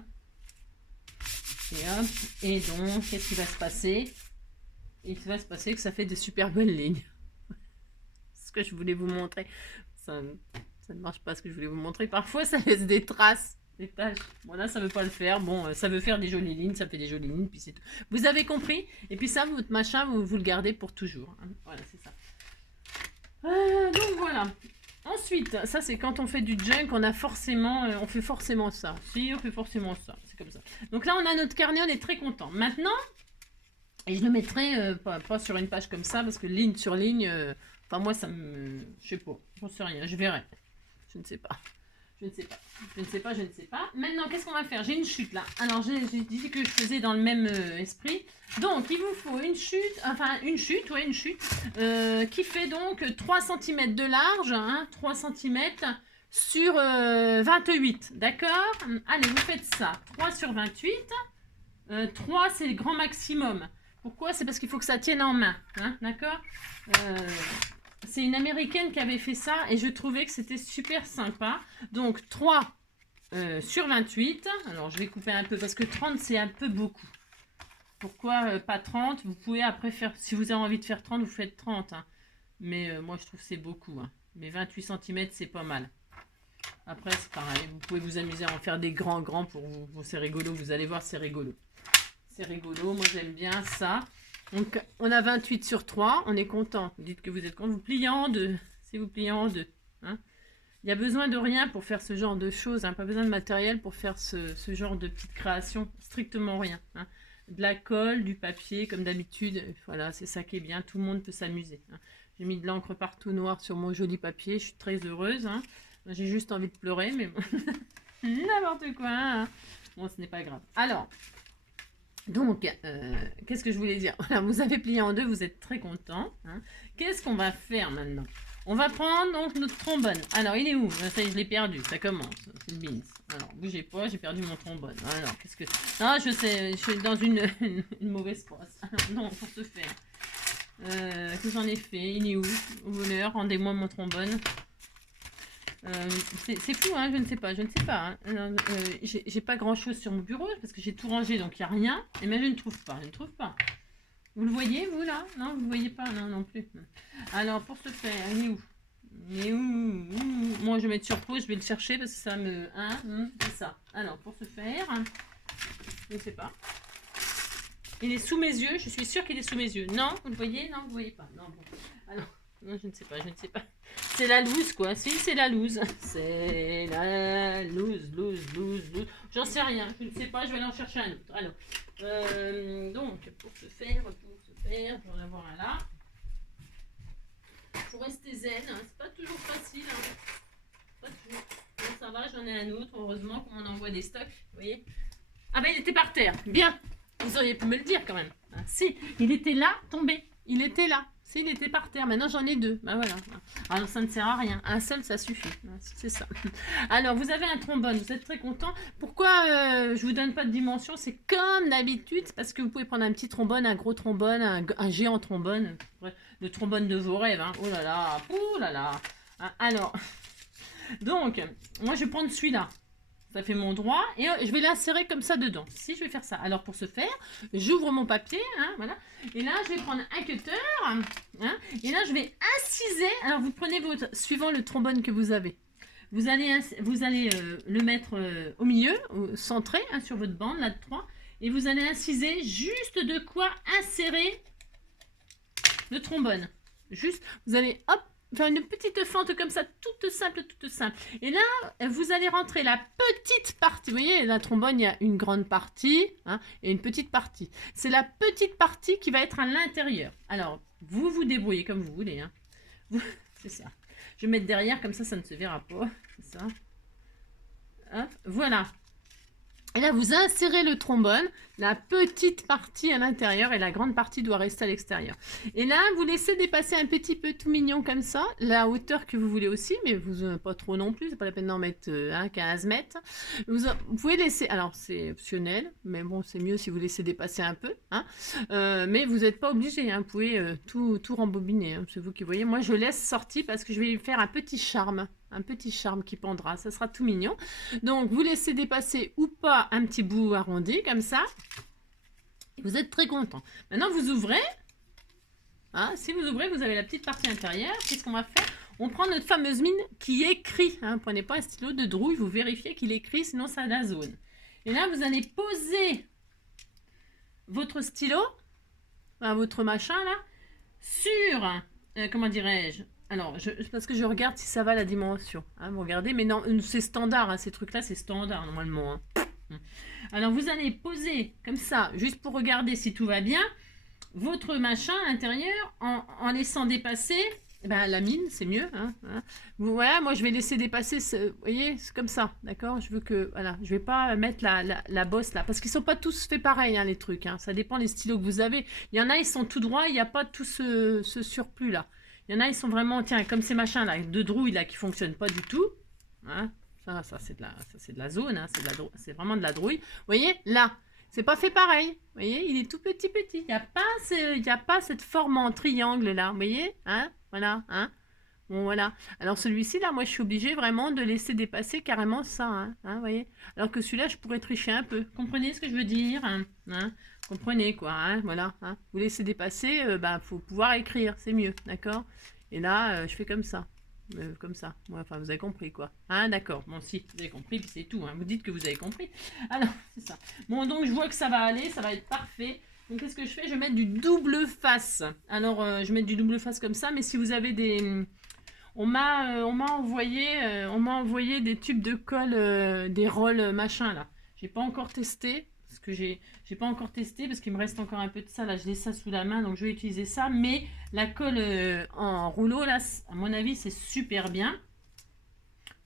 Et hop, et donc, qu'est-ce qui va se passer? Il va se passer que ça fait de super belles lignes. Ce que je voulais vous montrer. Ça ne marche pas ce que je voulais vous montrer. Parfois, ça laisse des traces, des taches. Bon, là, ça ne veut pas le faire. Bon, ça veut faire des jolies lignes, ça fait des jolies lignes, puis c'est tout. Vous avez compris? Et puis ça, votre machin, vous le gardez pour toujours. Hein. Voilà, c'est ça. Donc, voilà. Ensuite, ça c'est quand on fait du junk, on fait forcément ça. Si, on fait forcément ça, c'est comme ça. Donc là, on a notre carnet, on est très content. Maintenant, et je le mettrai pas sur une page comme ça, parce que ligne sur ligne, enfin moi ça me... Je sais pas, j'en sais rien, je verrai. Je ne sais pas. Je ne sais pas. Je ne sais pas, je ne sais pas. Maintenant, qu'est-ce qu'on va faire? J'ai une chute là. Alors, j'ai dit que je faisais dans le même esprit. Donc, il vous faut une chute, enfin une chute, qui fait donc 3 cm de large, hein, 3 cm sur 28, d'accord? Allez, vous faites ça. 3 sur 28. 3, c'est le grand maximum. Pourquoi? C'est parce qu'il faut que ça tienne en main, hein, d'accord? C'est une américaine qui avait fait ça et je trouvais que c'était super sympa. Donc 3 sur 28. Alors je vais couper un peu parce que 30 c'est un peu beaucoup. Pourquoi pas 30? Vous pouvez après faire, si vous avez envie de faire 30, vous faites 30. Hein. Mais moi je trouve que c'est beaucoup. Hein. Mais 28 cm c'est pas mal. Après c'est pareil, vous pouvez vous amuser à en faire des grands pour vous. C'est rigolo, vous allez voir, c'est rigolo. C'est rigolo, moi j'aime bien ça. Donc, on a 28 sur 3, on est content. Vous dites que vous êtes content, vous pliez en deux. Si vous pliez en deux. Hein. Il n'y a besoin de rien pour faire ce genre de choses. Hein. Pas besoin de matériel pour faire ce genre de petite création. Strictement rien. Hein. De la colle, du papier, comme d'habitude. Voilà, c'est ça qui est bien. Tout le monde peut s'amuser. Hein. J'ai mis de l'encre partout noire sur mon joli papier. Je suis très heureuse. Hein. J'ai juste envie de pleurer, mais bon. N'importe quoi. Hein. Bon, ce n'est pas grave. Alors... Donc, qu'est-ce que je voulais dire? Voilà, vous avez plié en deux, vous êtes très content. Hein. Qu'est-ce qu'on va faire maintenant? On va prendre donc notre trombone. Alors, il est où? Ça y est, je l'ai perdu, ça commence. C'est le beans. Alors, bougez pas, j'ai perdu mon trombone. Alors, qu'est-ce que... Non, je sais, je suis dans une mauvaise passe. Alors, non, pour ce faire. Que j'en ai fait? Il est où? Au bonheur, rendez-moi mon trombone. C'est fou, hein, je ne sais pas. Hein. J'ai pas grand chose sur mon bureau parce que j'ai tout rangé donc il n'y a rien. Et mais je ne trouve pas. Vous le voyez, vous là? Non, vous ne voyez pas? Non, non plus. Alors pour ce faire, il est où? Moi je vais mettre sur pause, je vais le chercher parce que ça me. Hein, c'est ça. Alors pour ce faire, je ne sais pas. Il est sous mes yeux, je suis sûre qu'il est sous mes yeux. Non, vous le voyez? Non, vous ne voyez pas. Non, bon. Alors, non, je ne sais pas. C'est la loose, quoi. Si, c'est la loose. C'est la loose. J'en sais rien. Je ne sais pas. Je vais aller en chercher un autre. Alors, donc, pour ce faire, je vais en avoir un là. Faut rester zen. Hein. C'est pas toujours facile. Hein. Pas toujours. Bon, ça va, j'en ai un autre. Heureusement qu'on m'en envoie des stocks. Vous voyez? Ah ben, il était par terre. Bien. Vous auriez pu me le dire quand même. Ah, si, il était là, tombé. Il était là. Il était par terre. Maintenant, j'en ai deux. Ben voilà. Alors, ça ne sert à rien. Un seul, ça suffit. C'est ça. Alors, vous avez un trombone. Vous êtes très content. Pourquoi je vous donne pas de dimension? C'est comme d'habitude. Parce que vous pouvez prendre un petit trombone, un gros trombone, un géant trombone. Le trombone de vos rêves. Hein. Oh là là. Oh là là. Alors, donc, moi, je vais prendre celui-là. Ça fait mon droit et je vais l'insérer comme ça dedans. Si je vais faire ça. Alors pour ce faire, j'ouvre mon papier, hein, voilà. Et là, je vais prendre un cutter, hein, et là, je vais inciser. Alors vous prenez votre, suivant le trombone que vous avez, vous allez le mettre au milieu, centré hein, sur votre bande, là de 3. Et vous allez inciser juste de quoi insérer le trombone. Juste, vous allez hop, faire une petite fente comme ça, toute simple, toute simple. Et là, vous allez rentrer la petite partie. Vous voyez, la trombone, il y a une grande partie hein, et une petite partie. C'est la petite partie qui va être à l'intérieur. Alors, vous vous débrouillez comme vous voulez. Hein. C'est ça. Je vais mettre derrière, comme ça ne se verra pas. C'est ça. Hop, voilà. Et là, vous insérez le trombone, la petite partie à l'intérieur et la grande partie doit rester à l'extérieur. Et là, vous laissez dépasser un petit peu tout mignon comme ça, la hauteur que vous voulez aussi, mais vous pas trop non plus, c'est pas la peine d'en mettre 15 mètres. Vous pouvez laisser, alors c'est optionnel, mais bon, c'est mieux si vous laissez dépasser un peu, hein. Mais vous n'êtes pas obligé, hein, vous pouvez tout rembobiner, hein, c'est vous qui voyez. Moi, je laisse sortir parce que je vais lui faire un petit charme qui pendra, ça sera tout mignon. Donc, vous laissez dépasser ou pas un petit bout arrondi, comme ça. Et vous êtes très content. Maintenant, vous ouvrez. Hein, si vous ouvrez, vous avez la petite partie intérieure. Qu'est-ce qu'on va faire? On prend notre fameuse mine qui écrit. Hein, prenez pas un stylo de drouille, vous vérifiez qu'il écrit, sinon ça a la zone. Et là, vous allez poser votre stylo, votre machin là, sur, comment dirais-je? Alors, parce que je regarde si ça va la dimension. Hein, vous regardez, mais non, c'est standard, hein, ces trucs-là, c'est standard normalement. Hein. Alors, vous allez poser comme ça, juste pour regarder si tout va bien, votre machin à l'intérieur, en laissant dépasser la mine, c'est mieux. Hein. Voilà, moi je vais laisser dépasser, vous voyez, c'est comme ça, d'accord? Je veux que, voilà, je vais pas mettre la bosse là, parce qu'ils sont pas tous faits pareil, hein, les trucs. Hein. Ça dépend des stylos que vous avez. Il y en a, ils sont tout droits, il n'y a pas tout ce surplus là. Il y en a, ils sont vraiment, tiens, comme ces machins là, de drouille là, qui fonctionnent pas du tout. Hein. Ça c'est de la zone, hein, c'est vraiment de la drouille. Vous voyez, là, c'est pas fait pareil. Vous voyez, il est tout petit. Il n'y a pas cette forme en triangle là. Vous voyez, hein, voilà, hein. Bon, voilà. Alors celui-ci là, moi je suis obligée vraiment de laisser dépasser carrément ça, hein, vous voyez. Alors que celui-là, je pourrais tricher un peu. Comprenez ce que je veux dire, hein, comprenez quoi, hein, voilà. Hein. Vous laissez dépasser, faut pouvoir écrire, c'est mieux, d'accord. Et là, je fais comme ça. Comme ça. Ouais, enfin, vous avez compris, quoi. Hein, d'accord. Bon, si, vous avez compris, puis c'est tout. Hein. Vous dites que vous avez compris. Alors, c'est ça. Bon, donc, je vois que ça va aller, ça va être parfait. Donc, qu'est-ce que je fais? Je vais mettre du double face. Alors, je vais mettre du double face comme ça, mais si vous avez des... On m'a envoyé des tubes de colle, des rolls machin, là. J'ai pas encore testé, parce que j'ai pas encore testé, parce qu'il me reste encore un peu de ça, là, je l'ai ça sous la main, donc je vais utiliser ça, mais la colle en rouleau, là, à mon avis, c'est super bien.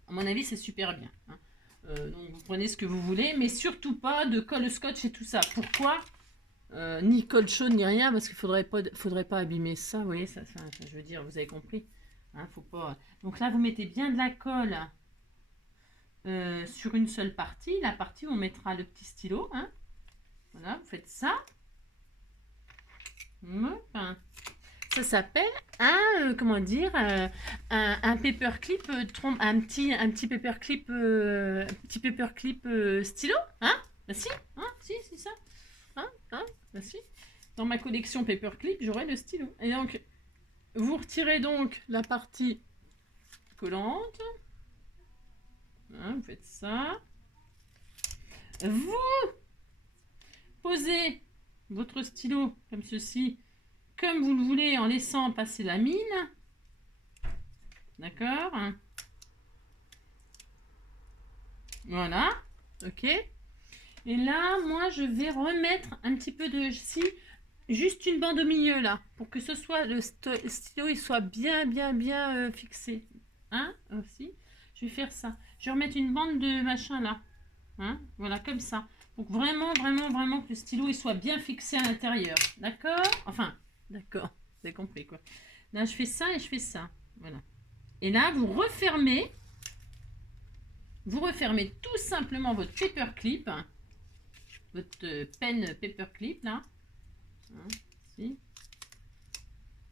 À mon avis, c'est super bien. Hein. Donc, vous prenez ce que vous voulez, mais surtout pas de colle scotch et tout ça. Pourquoi ni colle chaude, ni rien, parce qu'il faudrait pas abîmer ça, vous voyez, ça, je veux dire, vous avez compris. Hein, faut pas... Donc là, vous mettez bien de la colle sur une seule partie. La partie où on mettra le petit stylo. Hein. Voilà, vous faites ça. Ça s'appelle un, comment dire, un paperclip, un petit paperclip stylo. Hein, si, hein, si, c'est ça. Hein, si. Dans ma collection paperclip, j'aurai le stylo. Et donc, vous retirez donc la partie collante. Hein, vous faites ça. Vous posez votre stylo comme ceci, comme vous le voulez, en laissant passer la mine. D'accord? Voilà. Ok. Et là, moi, je vais remettre un petit peu de... Juste une bande au milieu là, pour que ce soit le stylo il soit bien fixé. Hein, aussi. Je vais faire ça. Je vais remettre une bande de machin là. Hein, voilà, comme ça. Pour que vraiment que le stylo il soit bien fixé à l'intérieur. D'accord? Enfin, d'accord. Vous avez compris quoi. Là, je fais ça et je fais ça. Voilà. Et là, vous refermez. Vous refermez tout simplement votre paperclip. Votre pen paperclip là. Hein, si.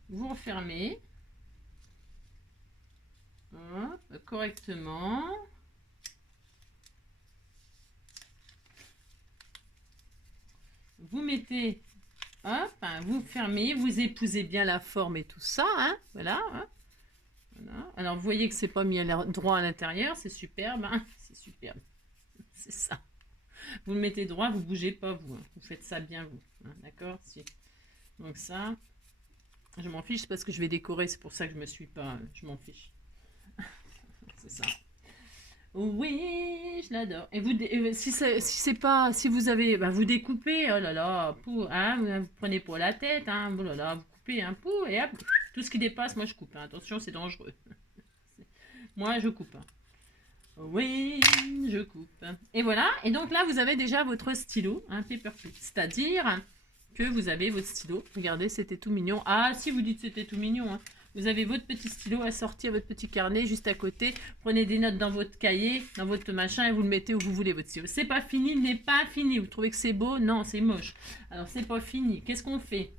Vous refermez correctement. Vous mettez, hop, hein, vous fermez, vous épousez bien la forme et tout ça, hein, voilà. Hein, Voilà. Alors, vous voyez que c'est pas mis droit à l'intérieur, c'est superbe, hein, c'est superbe, c'est ça. Vous le mettez droit, vous bougez pas, vous, hein. Vous faites ça bien, vous, hein, d'accord, si. Donc ça, je m'en fiche parce que je vais décorer, c'est pour ça que je me suis pas, je m'en fiche. C'est ça. Oui, je l'adore. Et vous, si c'est pas, si vous avez, bah, vous découpez, oh là là, hein, vous prenez pour la tête, hein, oh là là, vous coupez un pot et hop, tout ce qui dépasse, moi je coupe, hein. Attention, c'est dangereux. Moi, je coupe, hein. Oui, je coupe. Et voilà, et donc là, vous avez déjà votre stylo, un paperclip, c'est-à-dire que vous avez votre stylo. Regardez, c'était tout mignon. Ah, si vous dites c'était tout mignon, hein. Vous avez votre petit stylo assorti à votre petit carnet juste à côté. Prenez des notes dans votre cahier, dans votre machin et vous le mettez où vous voulez votre stylo. C'est pas fini, n'est pas fini. Vous trouvez que c'est beau? Non, c'est moche. Alors c'est pas fini. Qu'est-ce qu'on fait?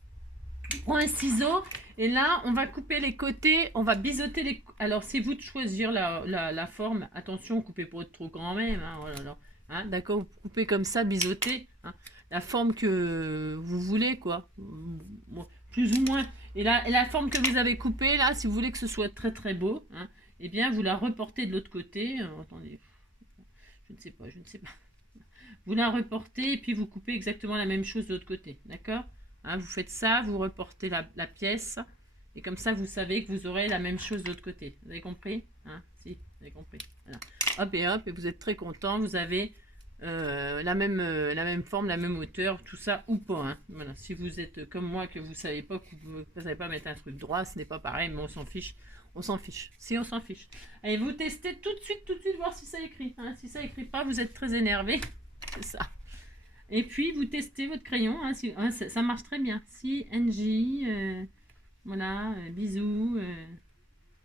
On prend un ciseau et là on va couper les côtés, on va biseauter les. Alors c'est vous de choisir la forme. Attention, coupez pas trop grand même. Hein, oh là là. Hein, d'accord, vous coupez comme ça, biseauter. Hein, la forme que vous voulez, quoi. Bon, plus ou moins. Et la forme que vous avez coupée, là, si vous voulez que ce soit très très beau, hein, eh bien, vous la reportez de l'autre côté. Attendez, je ne sais pas, je ne sais pas. Vous la reportez et puis vous coupez exactement la même chose de l'autre côté, d'accord, hein, vous faites ça, vous reportez la pièce, et comme ça, vous savez que vous aurez la même chose de l'autre côté. Vous avez compris, hein? Si, vous avez compris. Voilà. Hop, et vous êtes très content, vous avez la même forme, la même hauteur, tout ça ou pas. Hein. Voilà. Si vous êtes comme moi, que vous savez pas, que vous ne savez pas mettre un truc droit, ce n'est pas pareil, mais on s'en fiche. On s'en fiche. Si, on s'en fiche. Allez, vous testez tout de suite, voir si ça écrit. Hein. Si ça écrit pas, vous êtes très énervé. C'est ça. Et puis, vous testez votre crayon. Hein, si, hein, ça marche très bien. Si, NJ, voilà, bisous,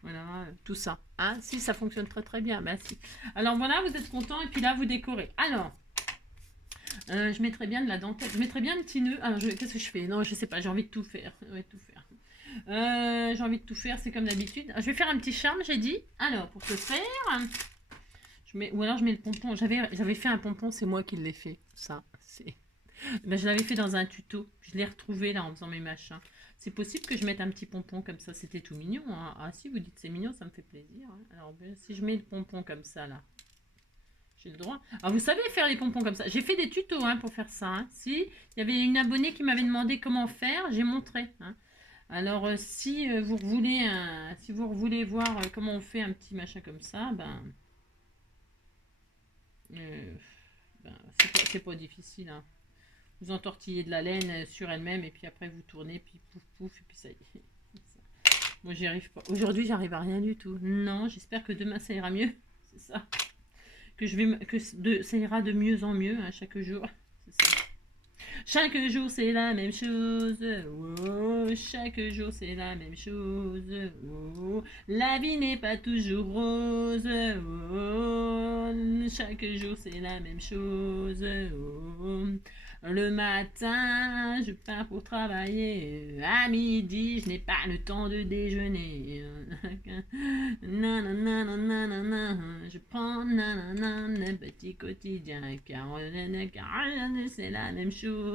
voilà, tout ça. Hein, si, ça fonctionne très très bien. Bah, si. Alors voilà, vous êtes content. Et puis là, vous décorez. Alors, je mettrais bien de la dentelle. Je mettrais bien un petit nœud. Alors, qu'est-ce que je fais? Non, je sais pas. J'ai envie de tout faire. J'ai envie de tout faire. C'est comme d'habitude. Je vais faire un petit charme, j'ai dit. Alors, pour ce faire, ou alors je mets le pompon. J'avais fait un pompon, c'est moi qui l'ai fait. Ça, c'est. Ben, je l'avais fait dans un tuto. Je l'ai retrouvé là en faisant mes machins. C'est possible que je mette un petit pompon comme ça. C'était tout mignon. Hein. Ah si vous dites c'est mignon, ça me fait plaisir. Hein. Alors ben, si je mets le pompon comme ça là, j'ai le droit. Alors vous savez faire les pompons comme ça. J'ai fait des tutos hein, pour faire ça. Hein. Si il y avait une abonnée qui m'avait demandé comment faire, j'ai montré. Hein. Alors si vous voulez voir comment on fait un petit machin comme ça, ben c'est pas difficile. Hein. Vous entortillez de la laine sur elle-même et puis après vous tournez, puis pouf pouf, et puis ça y est. Moi j'y arrive pas. Aujourd'hui j'arrive à rien du tout. Non, j'espère que demain ça ira mieux. C'est ça. Ça ira de mieux en mieux hein, chaque jour. C'est ça. Chaque jour c'est la même chose. Oh, chaque jour c'est la même chose. Oh, la vie n'est pas toujours rose. Oh, chaque jour c'est la même chose. Oh, le matin je pars pour travailler. À midi je n'ai pas le temps de déjeuner. Je prends un petit quotidien. Caroline, c'est la même chose.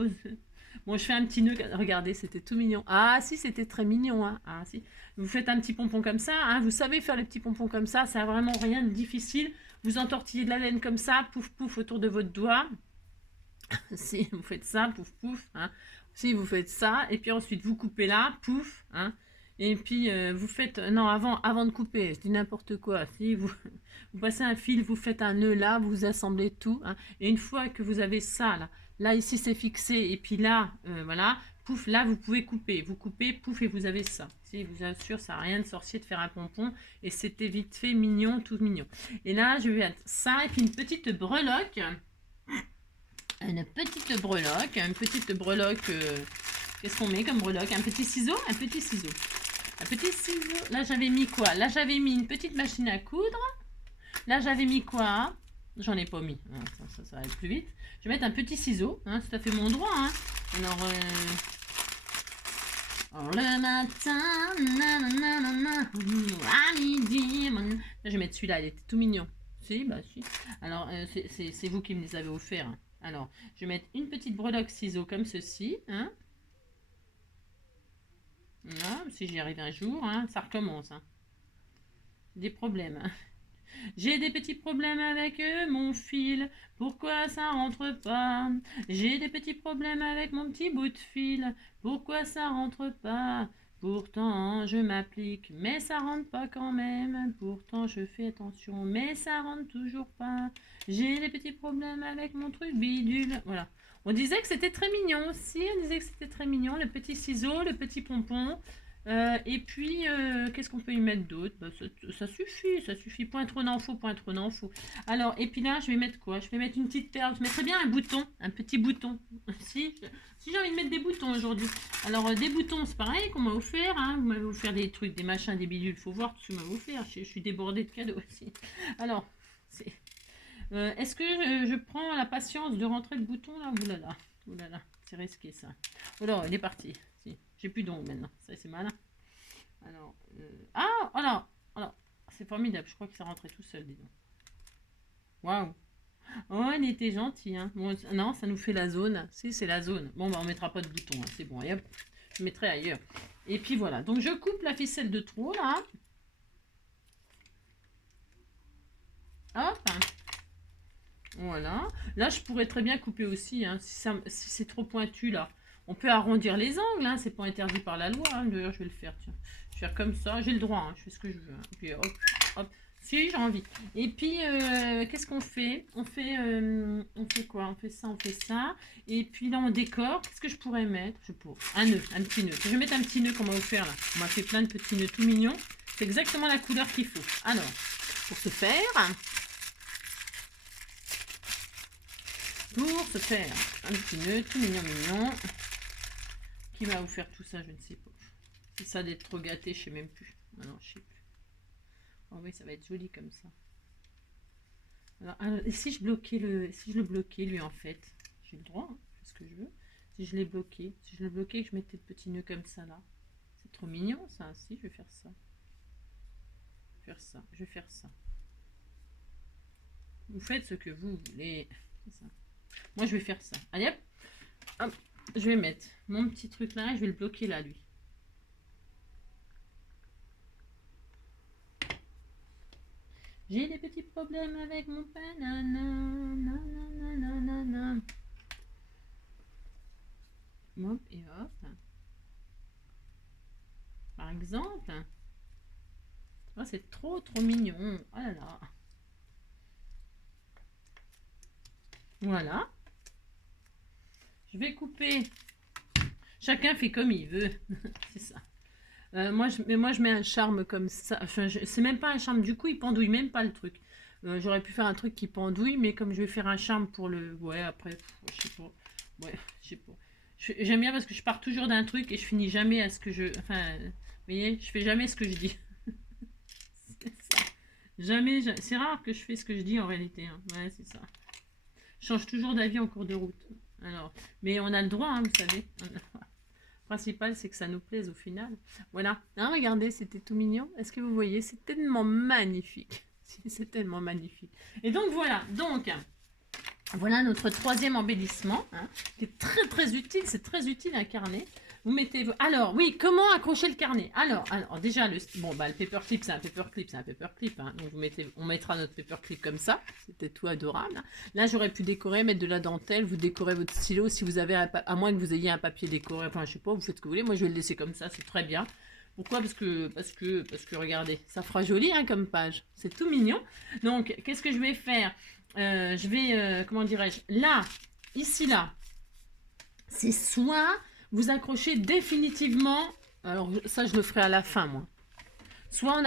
Bon, je fais un petit nœud. Regardez, c'était tout mignon. Ah, si, c'était très mignon. Hein. Ah, si. Vous faites un petit pompon comme ça. Hein. Vous savez faire les petits pompons comme ça. Ça n'a vraiment rien de difficile. Vous entortillez de la laine comme ça. Pouf, pouf, autour de votre doigt. Si, vous faites ça. Pouf, pouf. Hein. Si, vous faites ça. Et puis ensuite, vous coupez là. Pouf. Hein. Et puis, vous faites... Non, avant de couper, je dis n'importe quoi. Si vous passez un fil, vous faites un nœud là, vous assemblez tout. Hein, et une fois que vous avez ça, là ici, c'est fixé. Et puis là, voilà, pouf, là, vous pouvez couper. Vous coupez, pouf, et vous avez ça. Si, je vous assure, ça n'a rien de sorcier de faire un pompon. Et c'était vite fait, mignon, tout mignon. Et là, je vais mettre ça, et puis une petite breloque. Une petite breloque... Qu'est-ce qu'on met comme breloque? Un petit ciseau. Un petit ciseau. Là, j'avais mis quoi? Là, j'avais mis une petite machine à coudre. Là, j'avais mis quoi? J'en ai pas mis. Ça va aller plus vite. Je vais mettre un petit ciseau. Hein, c'est tout à fait mon droit. Hein. Alors, le matin, à midi. Là, je vais mettre celui-là. Il était tout mignon. Si, bah si. Alors, c'est vous qui me les avez offerts. Hein. Alors, je vais mettre une petite breloque ciseau comme ceci. Hein. Là, si j'y arrive un jour, hein, ça recommence. Hein. des problèmes. J'ai des petits problèmes avec mon fil. Pourquoi ça rentre pas? J'ai des petits problèmes avec mon petit bout de fil. Pourquoi ça rentre pas? Pourtant je m'applique, mais ça rentre pas quand même. Pourtant je fais attention, mais ça rentre toujours pas. J'ai des petits problèmes avec mon truc bidule. Voilà. On disait que c'était très mignon aussi. On disait que c'était très mignon. Le petit ciseau, le petit pompon. Et puis, qu'est-ce qu'on peut y mettre d'autre? Bah, ça suffit, ça suffit. Point trop n'en faut, point trop n'en faut. Alors, et puis là, je vais mettre quoi? Je vais mettre une petite perle. Je mettrais bien un bouton, un petit bouton. Si j'ai envie de mettre des boutons aujourd'hui. Alors, des boutons, c'est pareil qu'on m'a offert. Hein. Vous m'avez offert des trucs, des machins, des bidules. Faut voir tout ce que vous m'avez offert. Je suis débordée de cadeaux aussi. Alors, est-ce que je prends la patience de rentrer le bouton là? Oulala, oulala, c'est risqué ça. Oh là, il est parti. Si. J'ai plus d'ongles maintenant. Ça, c'est malin. Alors, ah, voilà, voilà. C'est formidable. Je crois que ça rentrait tout seul, dis donc. Waouh. Oh, il était gentil, hein. Bon, non, ça nous fait la zone. Si, c'est la zone. Bon, bah, on mettra pas de bouton, hein. C'est bon. Et hop, je mettrai ailleurs. Et puis voilà. Donc, je coupe la ficelle de trop, là. Hop. Voilà. Là, je pourrais très bien couper aussi, hein, si c'est trop pointu, là. On peut arrondir les angles, hein, c'est pas interdit par la loi. Hein. D'ailleurs, je vais le faire, tiens. Je vais faire comme ça, j'ai le droit, hein, je fais ce que je veux. Hein. Et puis, hop, hop. Si, j'ai envie. Et puis, qu'est-ce qu'on fait? On fait quoi? On fait ça, on fait ça. Et puis là, on décore. Qu'est-ce que je pourrais mettre? Un nœud, un petit nœud. Je vais mettre un petit nœud qu'on m'a offert, là. On m'a fait plein de petits nœuds tout mignons. C'est exactement la couleur qu'il faut. Alors, pour ce faire... un petit nœud tout mignon mignon. Qui m'a offert tout ça, je ne sais pas. C'est ça d'être trop gâté, je sais même plus. Non, je sais plus. Oh oui, ça va être joli comme ça. Alors, et si je bloquais le bloquais lui en fait, j'ai le droit, hein, je fais ce que je veux. Si je l'ai bloqué, que je mettais le petit nœud comme ça là, c'est trop mignon ça. Si je vais faire ça, je vais faire ça. Vous faites ce que vous voulez. C'est ça. Moi, je vais faire ça. Allez, hop. Hop. Je vais mettre mon petit truc là. Je vais le bloquer là, lui. J'ai des petits problèmes avec mon banana. Hop et hop. Par exemple. Oh, c'est trop mignon. Oh là là. Voilà. Je vais couper. Chacun fait comme il veut. C'est ça. Moi, je mets un charme comme ça. Enfin, c'est même pas un charme. Du coup, il pendouille même pas le truc. J'aurais pu faire un truc qui pendouille, mais comme je vais faire un charme pour le... Ouais, après, je sais pas. Ouais, je sais pas. J'aime bien parce que je pars toujours d'un truc et je finis jamais à ce que je... Enfin, vous voyez, je fais jamais ce que je dis. C'est ça. Jamais. C'est rare que je fais ce que je dis en réalité. Hein. Ouais, c'est ça. Je change toujours d'avis en cours de route. Alors, mais on a le droit, hein, vous savez. Le principal, c'est que ça nous plaise au final. Voilà. Hein, regardez, c'était tout mignon. Est-ce que vous voyez? C'est tellement magnifique. C'est tellement magnifique. Et donc, voilà. Donc, voilà notre troisième embellissement. Hein, qui est très utile. C'est très utile un carnet. Vous mettez... Alors, oui, comment accrocher le carnet? Alors déjà, le paperclip, c'est un paperclip. Hein. Donc, on mettra notre paperclip comme ça. C'était tout adorable. Hein. Là, j'aurais pu décorer, mettre de la dentelle. Vous décorez votre stylo si vous avez, à moins que vous ayez un papier décoré. Enfin, je sais pas, vous faites ce que vous voulez. Moi, je vais le laisser comme ça. C'est très bien. Pourquoi? Parce que, regardez, ça fera joli hein, comme page. C'est tout mignon. Donc, qu'est-ce que je vais faire? Je vais, comment dirais-je? Là, ici, là, c'est soit... vous accrochez définitivement, alors ça je le ferai à la fin moi, soit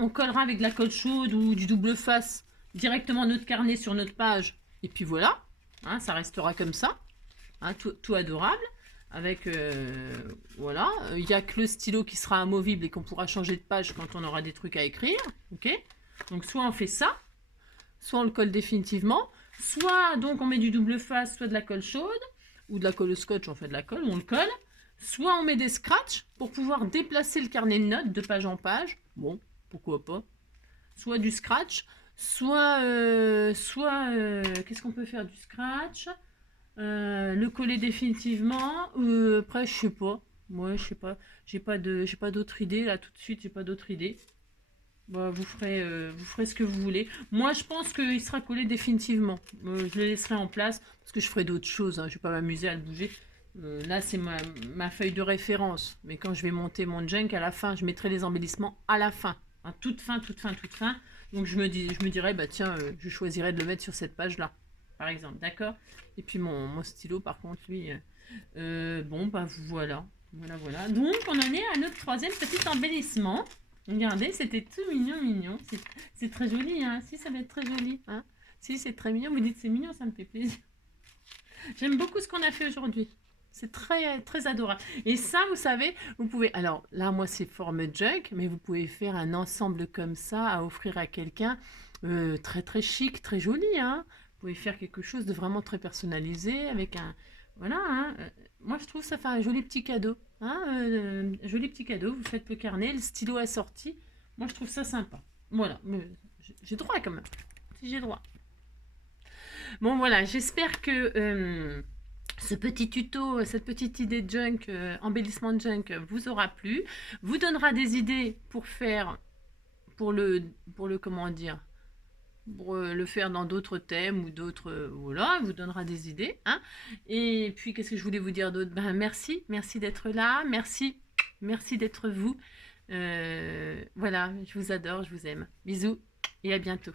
on collera avec de la colle chaude ou du double face directement notre carnet sur notre page, et puis voilà, hein, ça restera comme ça, hein, tout adorable, avec, voilà, il n'y a que le stylo qui sera amovible et qu'on pourra changer de page quand on aura des trucs à écrire, ok, donc soit on fait ça, soit on le colle définitivement, soit donc on met du double face, soit de la colle chaude, ou de la colle au scotch, on fait de la colle, on le colle. Soit on met des scratchs pour pouvoir déplacer le carnet de notes de page en page. Bon, pourquoi pas. Soit du scratch, soit qu'est-ce qu'on peut faire du scratch? Le coller définitivement. Après, je sais pas. Moi, je sais pas. J'ai pas d'autre idée là tout de suite. J'ai pas d'autre idée. bah, vous ferez ce que vous voulez. Moi, je pense qu'il sera collé définitivement. Je le laisserai en place parce que je ferai d'autres choses, hein. Je ne vais pas m'amuser à le bouger. Là, c'est ma feuille de référence. Mais quand je vais monter mon junk à la fin, je mettrai les embellissements à la fin. À toute fin, toute fin, toute fin. Donc, je me dirais, bah tiens, je choisirais de le mettre sur cette page-là, par exemple. D'accord? Et puis, mon stylo, par contre, lui, bon, bah voilà. Voilà, voilà. Donc, on en est à notre troisième petit embellissement. Regardez, c'était tout mignon, mignon. C'est très joli, hein. Si, ça va être très joli, hein. Si, c'est très mignon. Vous dites c'est mignon, ça me fait plaisir. J'aime beaucoup ce qu'on a fait aujourd'hui. C'est très, très adorable. Et ça, vous savez, vous pouvez... Alors là, moi, c'est forme junk, mais vous pouvez faire un ensemble comme ça à offrir à quelqu'un. Très, très chic, très joli, hein. Vous pouvez faire quelque chose de vraiment très personnalisé avec un... Voilà, hein. Moi, je trouve que ça fait un joli petit cadeau. Hein, joli petit cadeau. Vous faites le carnet, le stylo assorti. Moi, je trouve ça sympa. Voilà. Mais j'ai droit quand même. Si j'ai droit. Bon, voilà. J'espère que ce petit tuto, cette petite idée de junk, embellissement de junk, vous aura plu. Vous donnera des idées pour faire, pour le comment dire, pour le faire dans d'autres thèmes ou d'autres, voilà, vous donnera des idées, hein. Et puis, qu'est-ce que je voulais vous dire d'autre? Ben, merci d'être là, merci d'être vous. Voilà, je vous adore, je vous aime. Bisous et à bientôt.